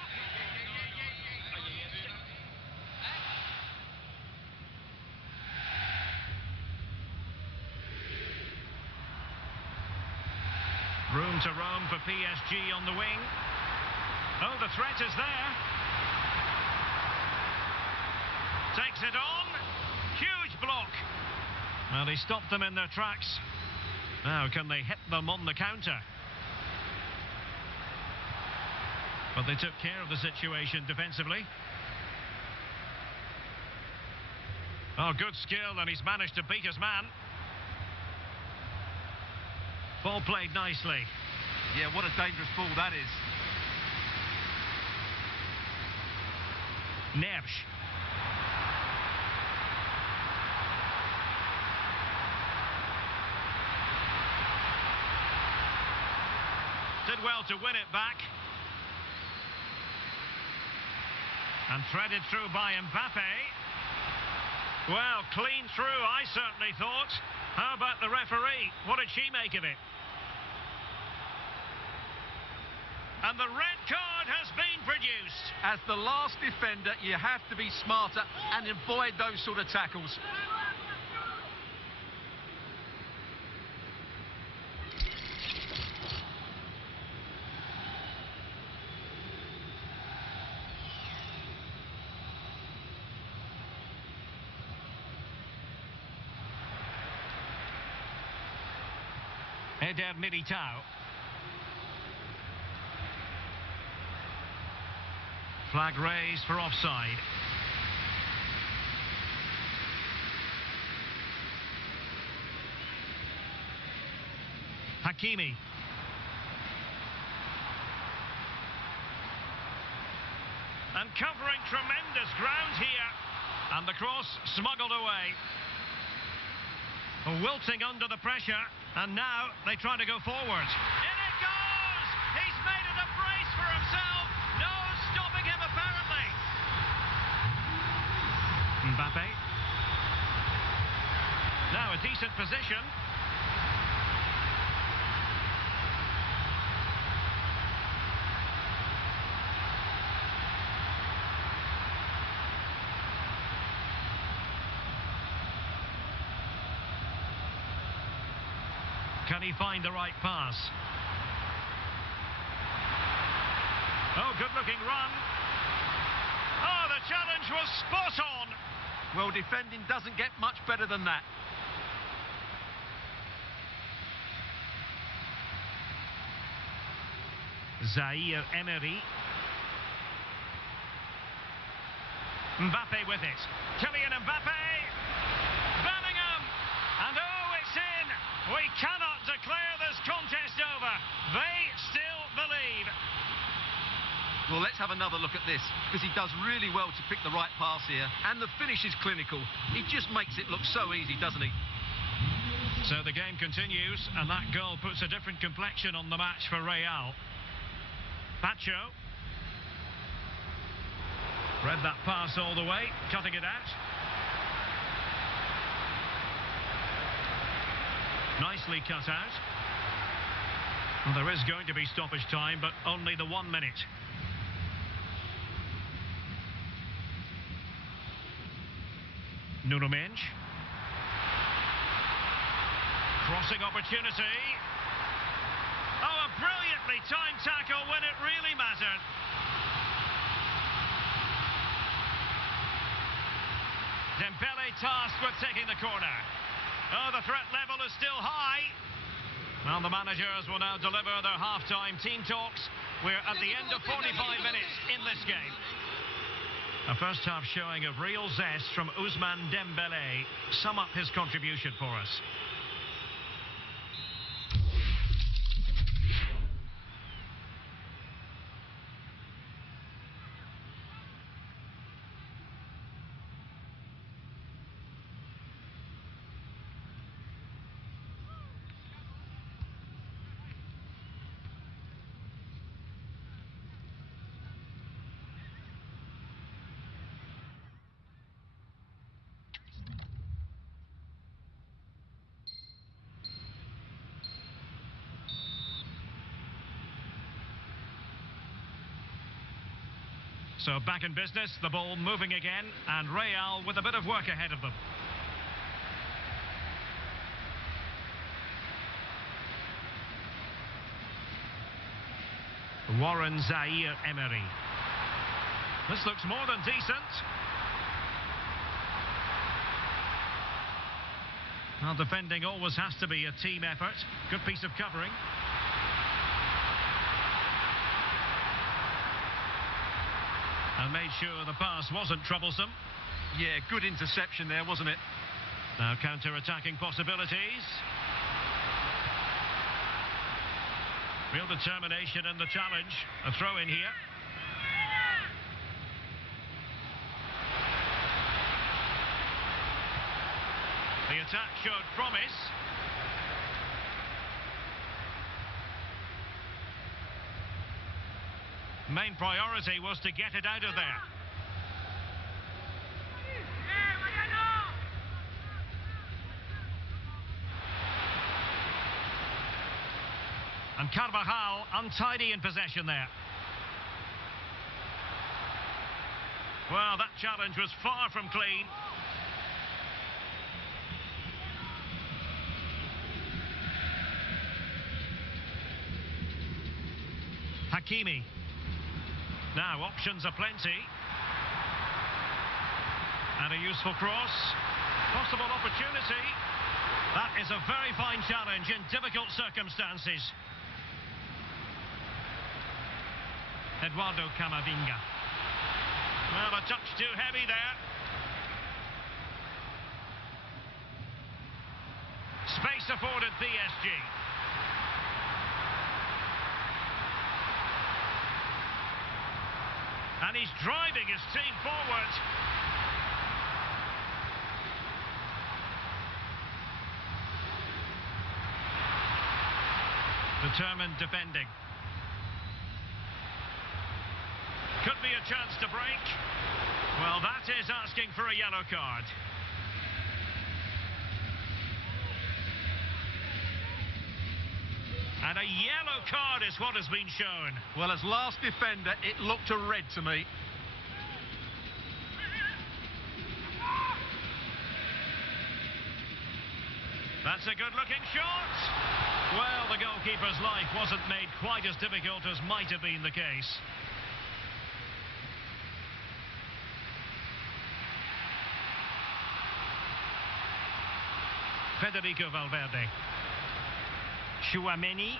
Room to roam for PSG on the wing. Oh, the threat is there. Takes it on. Huge block. Well, he stopped them in their tracks. Now, can they hit them on the counter? But they took care of the situation defensively. Oh, good skill, and he's managed to beat his man. Ball played nicely. Yeah, what a dangerous ball that is. Neves. Did well to win it back. And threaded through by Mbappe. Well, clean through, I certainly thought. How about the referee? What did she make of it? And the red card has been produced. As the last defender, you have to be smarter and avoid those sort of tackles. Eder Militao. Flag raised for offside. Hakimi. And covering tremendous ground here. And the cross smuggled away. Wilting under the pressure. And now they try to go forward. In it goes! He's made it a brace for himself. No stopping him, apparently. Mbappe. Now a decent position. Can he find the right pass? Oh, good-looking run. Oh, the challenge was spot on. Well, defending doesn't get much better than that. Zaire Emery. Mbappe with it. Kylian Mbappe. Bellingham. And oh, it's in. We cannot declare this contest over. They still believe. Well, let's have another look at this, because he does really well to pick the right pass here. And the finish is clinical. He just makes it look so easy, doesn't he? So the game continues, and that goal puts a different complexion on the match for Real. Pacho. Read that pass all the way, cutting it out. Nicely cut out. Well, there is going to be stoppage time, but only the 1 minute. Nuno Mendes. Crossing opportunity. Oh, a brilliantly timed tackle when it really mattered. Dembele tasked with taking the corner. Oh, the threat level is still high. Well, the managers will now deliver their half-time team talks. We're at the end of 45 minutes in this game. A first-half showing of real zest from Ousmane Dembele. Sum up his contribution for us. So back in business, the ball moving again, and Real with a bit of work ahead of them. Warren Zaire Emery. This looks more than decent. Well, defending always has to be a team effort. Good piece of covering. And made sure the pass wasn't troublesome. Yeah, good interception there, wasn't it? Now counter-attacking possibilities. Real determination in the challenge. A throw in here. The attack showed promise. Main priority was to get it out of there. And Carvajal untidy in possession there. Well, that challenge was far from clean. Hakimi. Now, options are plenty. And a useful cross. Possible opportunity. That is a very fine challenge in difficult circumstances. Eduardo Camavinga. Well, a touch too heavy there. Space afforded PSG. And he's driving his team forward. Determined defending. Could be a chance to break. Well, that is asking for a yellow card. And a yellow card is what has been shown. Well, as last defender, it looked a red to me. That's a good-looking shot. Well, the goalkeeper's life wasn't made quite as difficult as might have been the case. Federico Valverde. Chouameni.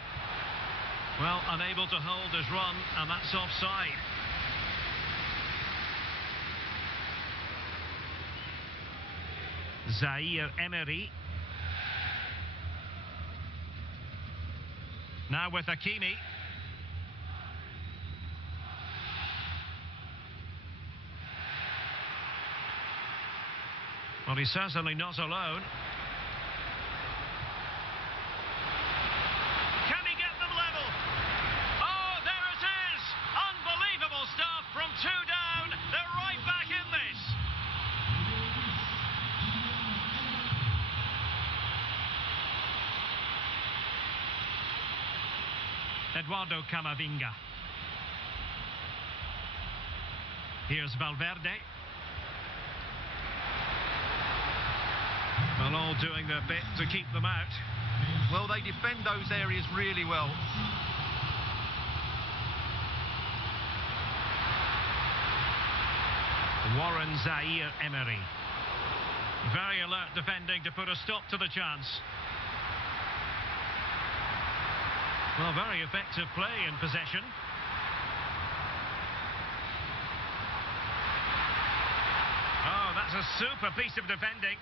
Well, unable to hold his run, and that's offside. Zaire Emery. Now with Hakimi. Well, he's certainly not alone. Can he get them level? Oh, there it is! Unbelievable stuff from two down. They're right back in this. Eduardo Camavinga. Here's Valverde. Well, all doing their bit to keep them out. Well, they defend those areas really well. Warren Zaire Emery. Very alert defending to put a stop to the chance. Well, very effective play in possession. Oh, that's a super piece of defending.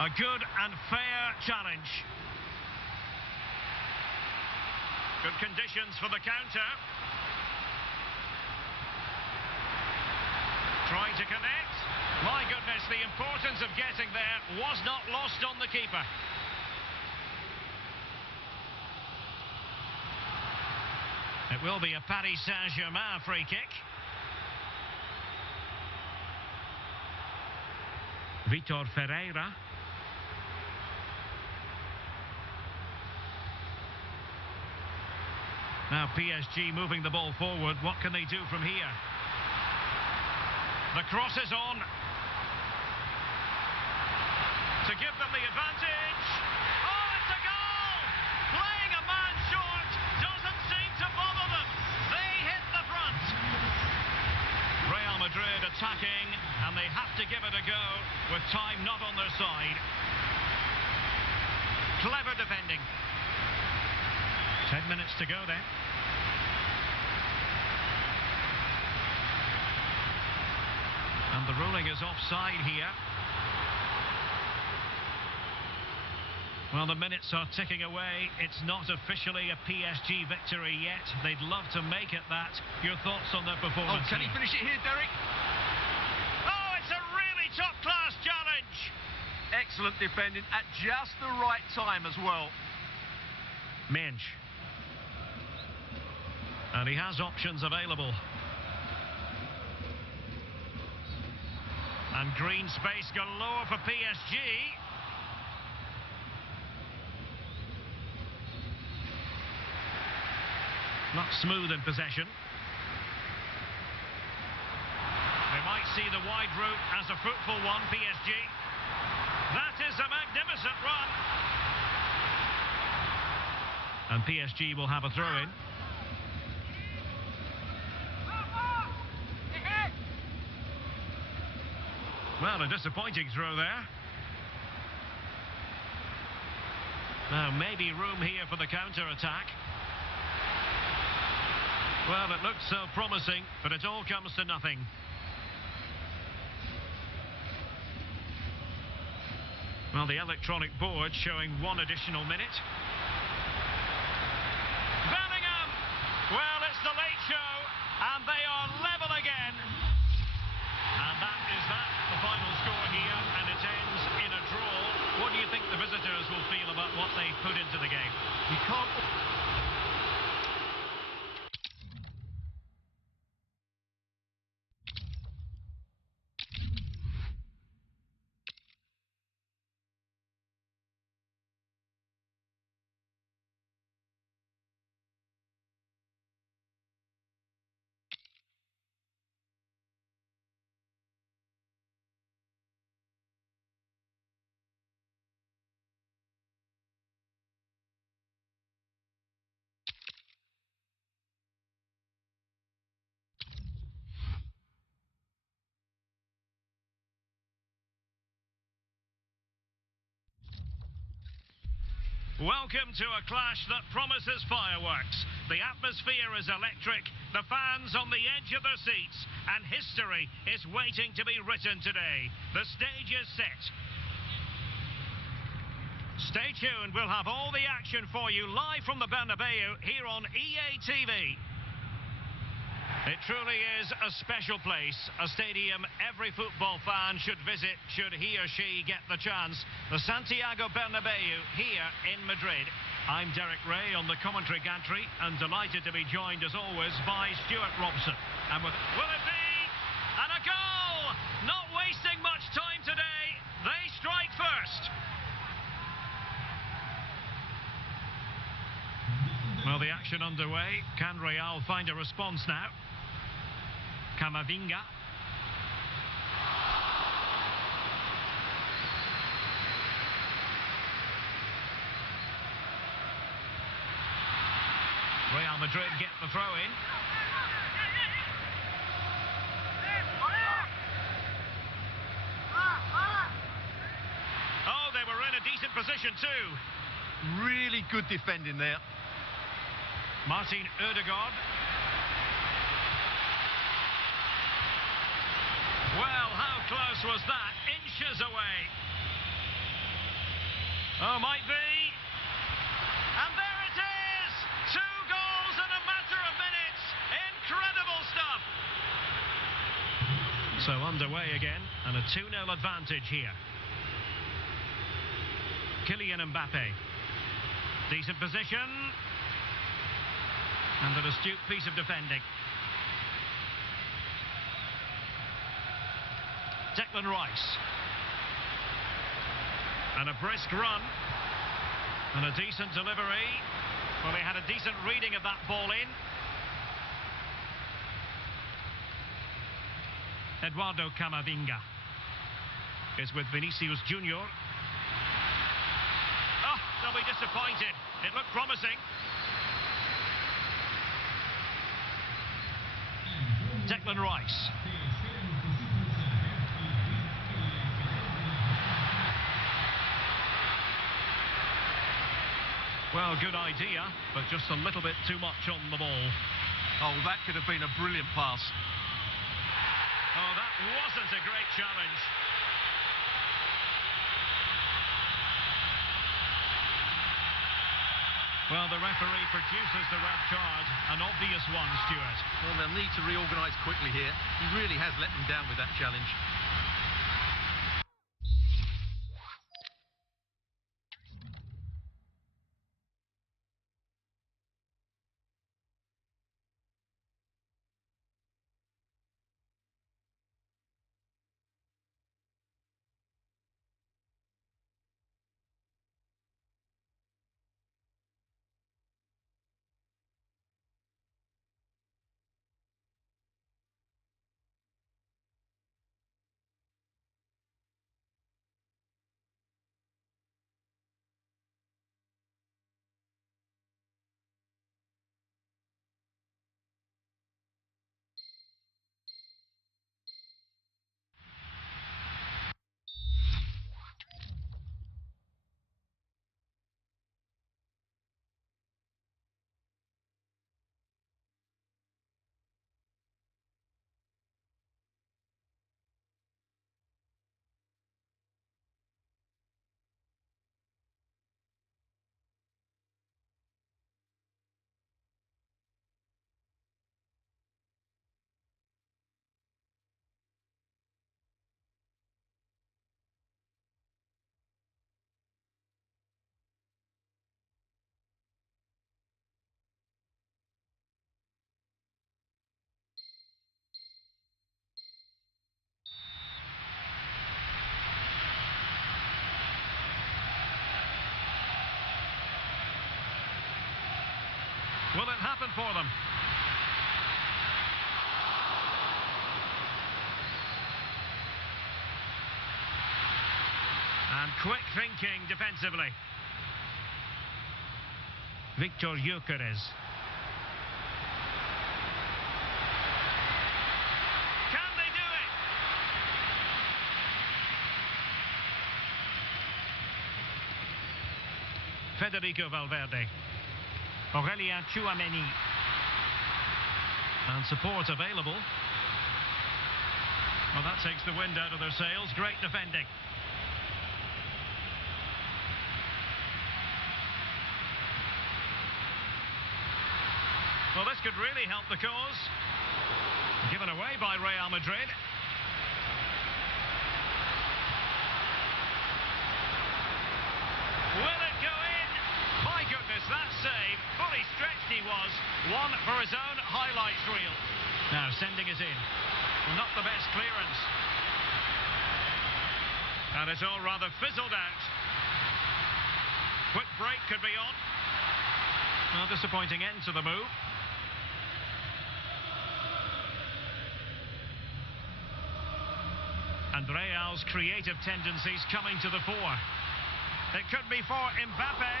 A good and fair challenge. Good conditions for the counter. Trying to connect. My goodness, the importance of getting there was not lost on the keeper. It will be a Paris Saint-Germain free kick. Vitor Ferreira. Now PSG moving the ball forward. What can they do from here? The cross is on. To give them the advantage. Oh, it's a goal! Playing a man short doesn't seem to bother them. They hit the front. Real Madrid attacking, and they have to give it a go with time not on their side. Clever defending. 10 minutes to go then. is offside here. Well, the minutes are ticking away. It's not officially a PSG victory yet. They'd love to make it that. Your thoughts on their performance? Oh, can he finish it here, Derek? Oh, it's a really top-class challenge. Excellent defending at just the right time as well. Mensch. And he has options available. And green space galore for PSG. Not smooth in possession. They might see the wide route as a fruitful one, PSG. That is a magnificent run. And PSG will have a throw-in. Well, a disappointing throw there. Now, maybe room here for the counter-attack. Well, it looks so promising, but it all comes to nothing. Well, the electronic board showing one additional minute. Bellingham! Well, it's the late show, and they are level again. And that is the final score here, and it ends in a draw. What do you think the visitors will feel about what they put into the game? You can't... Welcome to a clash that promises fireworks. The atmosphere is electric, the fans on the edge of their seats, and history is waiting to be written today. The stage is set. Stay tuned, we'll have all the action for you live from the Bernabeu here on EA TV. It truly is a special place, a stadium every football fan should visit should he or she get the chance. The Santiago Bernabeu here in Madrid. I'm Derek Ray on the commentary gantry and delighted to be joined as always by Stuart Robson. And with will it be? And a goal! Not wasting much time today. They strike first. Well, the action underway. Can Real find a response now? Camavinga. Real Madrid get the throw-in. Oh, they were in a decent position too. Really good defending there. Martin Ødegaard. Well, how close was that? Inches away. Oh, might be. And there it is! 2 goals in a matter of minutes. Incredible stuff. So underway again, and a 2-0 advantage here. Kylian Mbappe. Decent position. And an astute piece of defending. Declan Rice. And a brisk run. And a decent delivery. Well, they had a decent reading of that ball in. Eduardo Camavinga is with Vinicius Junior. Oh, they'll be disappointed. It looked promising. Declan Rice. Well, good idea, but just a little bit too much on the ball. Oh, that could have been a brilliant pass. Oh, that wasn't a great challenge. Well, the referee produces the red card, an obvious one, Stuart. Well, they'll need to reorganise quickly here. He really has let them down with that challenge. Will it happen for them? And quick thinking defensively. Victor Gyökeres. Can they do it? Federico Valverde. Aurélien Tchouaméni. And support available. Well, that takes the wind out of their sails. Great defending. Well, this could really help the cause. Given away by Real Madrid. Will it go in? My goodness, that save. Fully stretched he was. One for his own highlights reel. Now sending it in. Well, not the best clearance. And it's all rather fizzled out. Quick break could be on. Well, disappointing end to the move. And Real's creative tendencies coming to the fore. It could be for Mbappe.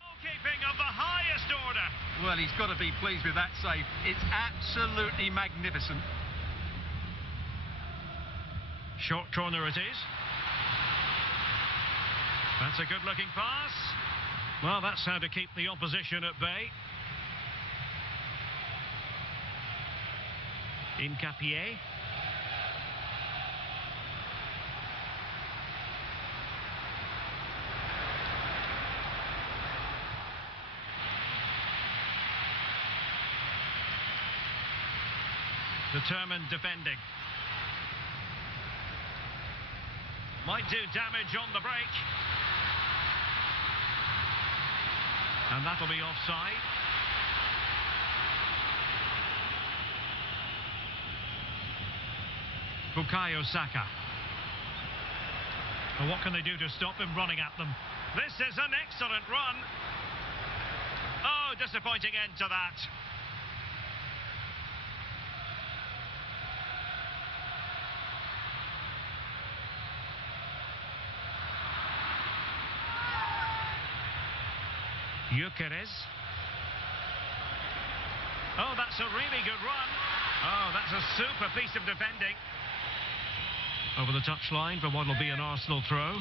Goalkeeping of the highest order. Well, he's got to be pleased with that save. It's absolutely magnificent. Short corner it is. That's a good-looking pass. Well, that's how to keep the opposition at bay. Incapié. Determined defending. Might do damage on the break. And that'll be offside. Bukayo Saka. Well, what can they do to stop him running at them? This is an excellent run. Oh, disappointing end to that. Gyökeres. Oh, that's a really good run. Oh, that's a super piece of defending. Over the touchline for what will be an Arsenal throw.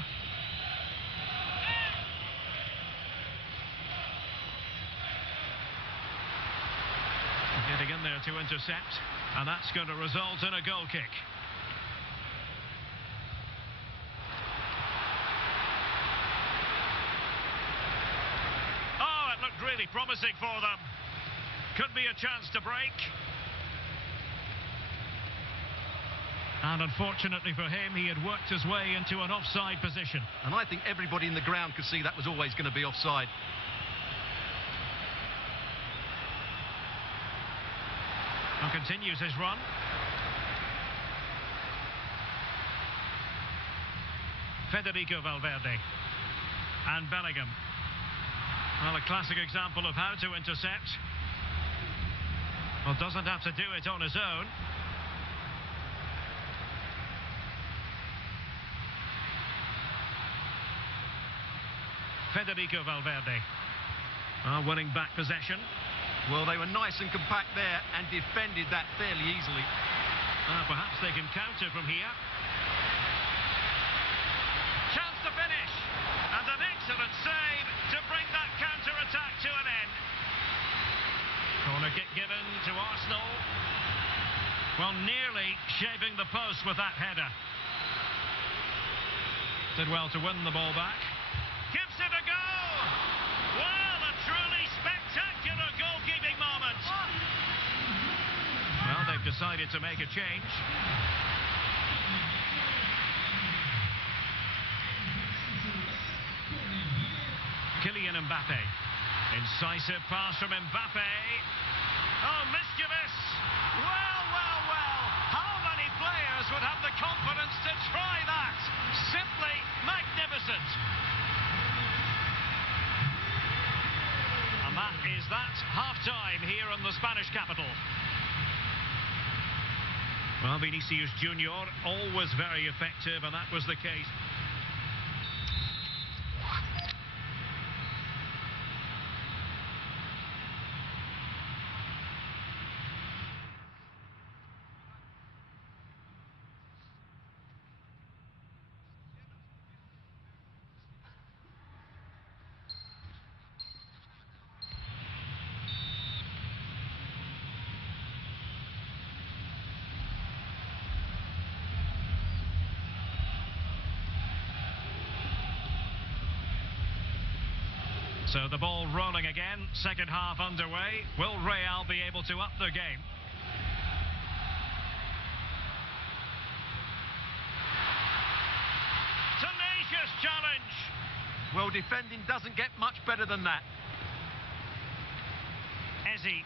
there to intercept, and that's going to result in a goal kick. Oh, it looked really promising for them. Could be a chance to break. And unfortunately for him, he had worked his way into an offside position. And I think everybody in the ground could see that was always going to be offside. And continues his run. Federico Valverde. And Bellingham. Well, a classic example of how to intercept. Well, doesn't have to do it on his own. Federico Valverde. Winning back possession. Well, they were nice and compact there and defended that fairly easily. Perhaps they can counter from here. Chance to finish. And an excellent save to bring that counter-attack to an end. Corner kick given to Arsenal. Well, nearly shaving the post with that header. Did well to win the ball back. Gives it a go! Well, a truly spectacular goalkeeping moment. Well, they've decided to make a change. Kylian Mbappe. Incisive pass from Mbappe. Oh, mischievous! Well, well, well. How many players would have the confidence to try that? Simply magnificent. And that is that half-time here in the Spanish capital. Well, Vinicius Junior, always very effective, and that was the case. So the ball rolling again, second half underway. Will Real be able to up their game? Tenacious challenge! Well, defending doesn't get much better than that. Ezzy.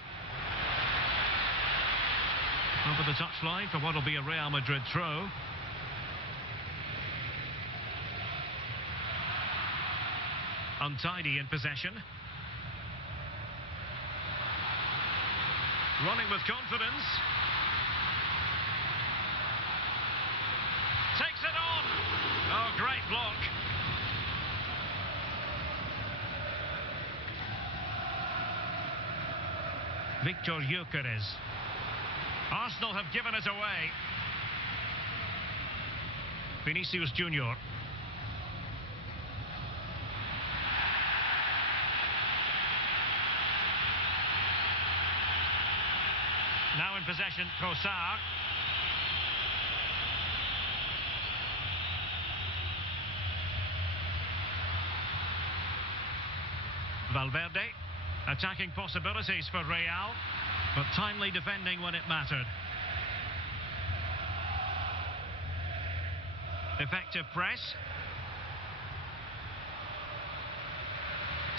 Over the touchline for what will be a Real Madrid throw. Untidy in possession. Running with confidence. Takes it on. Oh, great block. Victor Gyökeres. Arsenal have given it away. Vinicius Junior. Now in possession, Trossard. Valverde. Attacking possibilities for Real, but timely defending when it mattered. Effective press.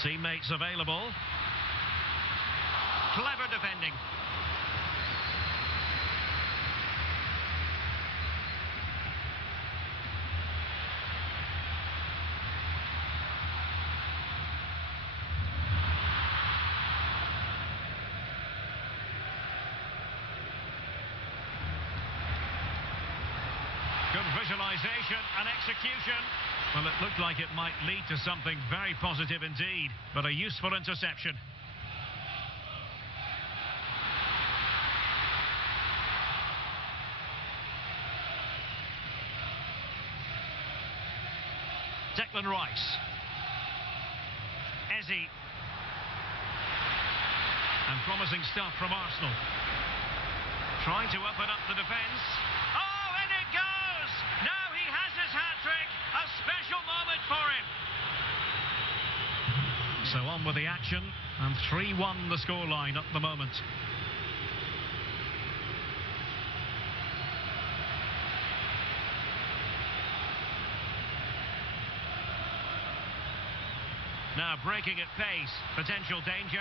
Teammates available. Clever defending. Good visualisation and execution. Well, it looked like it might lead to something very positive indeed, but a useful interception. Declan Rice. Ezzy. And promising stuff from Arsenal. Trying to open up the defence. Oh, in it goes! Now he has his hat-trick. A special moment for him. So on with the action, and 3-1 the scoreline at the moment. Now breaking at pace, potential danger.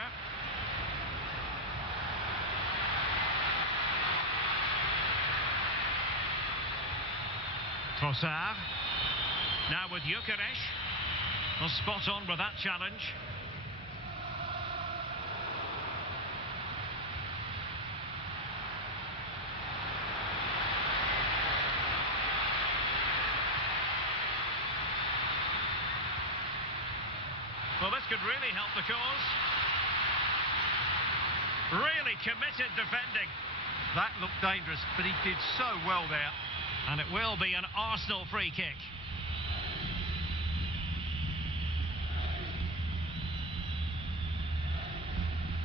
Trossard. Now with Gyökeres. Well, spot on with that challenge. Well, this could really help the cause. Really committed defending. That looked dangerous, but he did so well there. And it will be an Arsenal free kick.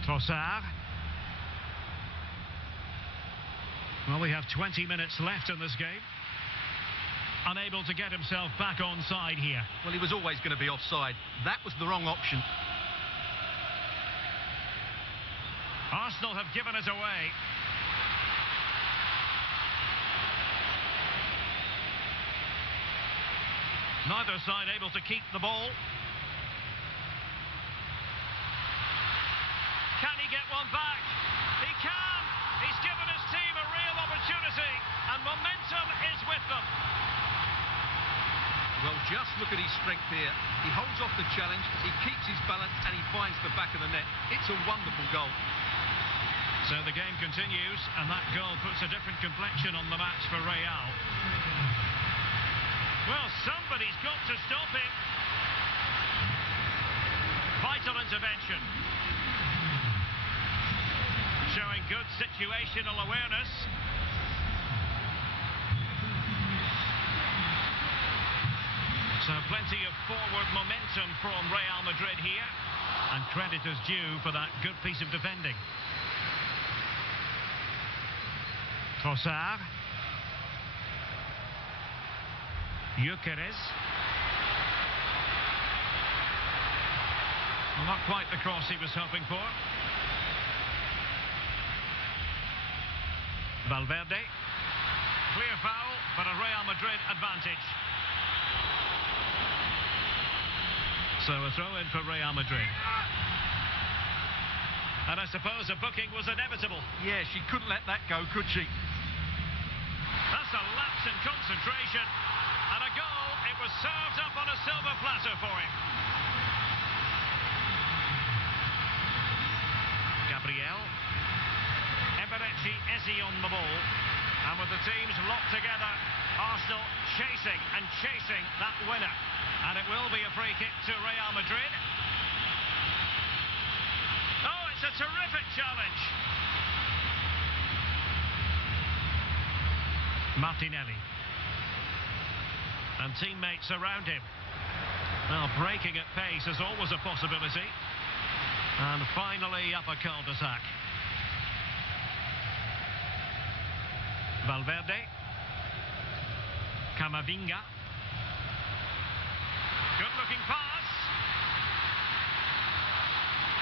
Trossard. Well, we have 20 minutes left in this game. Unable to get himself back on side here. Well, he was always going to be offside. That was the wrong option. Arsenal have given it away. Neither side able to keep the ball. Can he get one back? He can! He's given his team a real opportunity, and momentum is with them. Well, just look at his strength here. He holds off the challenge, he keeps his balance, and he finds the back of the net. It's a wonderful goal. So the game continues, and that goal puts a different complexion on the match for Real. Well, somebody's got to stop him. Vital intervention. Showing good situational awareness. So plenty of forward momentum from Real Madrid here. And credit is due for that good piece of defending. Trossard. Gyökeres. Well, not quite the cross he was hoping for. Valverde. Clear foul, but a Real Madrid advantage. So a throw-in for Real Madrid. And I suppose a booking was inevitable. Yeah, she couldn't let that go, could she? That's a lapse in concentration. And a goal, it was served up on a silver platter for him. Gabriel. Eberechi Eze on the ball. And with the teams locked together, Arsenal chasing and chasing that winner. And it will be a free kick to Real Madrid. Oh, it's a terrific challenge. Martinelli. And teammates around him. Well, breaking at pace is always a possibility. And finally up a cul-de-sac. Valverde. Camavinga. Good-looking pass.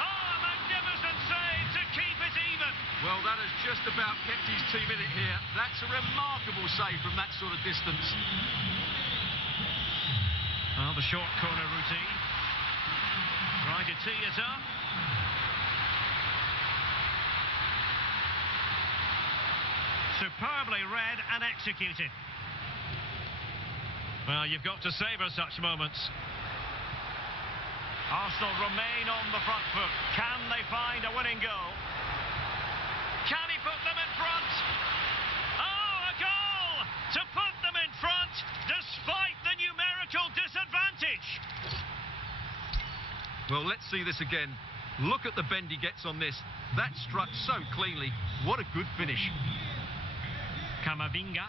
Oh, a magnificent save to keep it even. Well, that has just about kept his team in it here. That's a remarkable save from that sort of distance. Well, the short corner routine. Trying to tee it up. Superbly read and executed. Well, you've got to savour such moments. Arsenal remain on the front foot. Can they find a winning goal? Can he put them in front? Oh, a goal to put them in front despite the numerical disadvantage. Well, let's see this again. Look at the bend he gets on this. That struck so cleanly. What a good finish. Camavinga.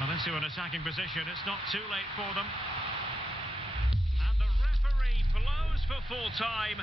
Well, into an attacking position. It's not too late for them. And the referee blows for full time.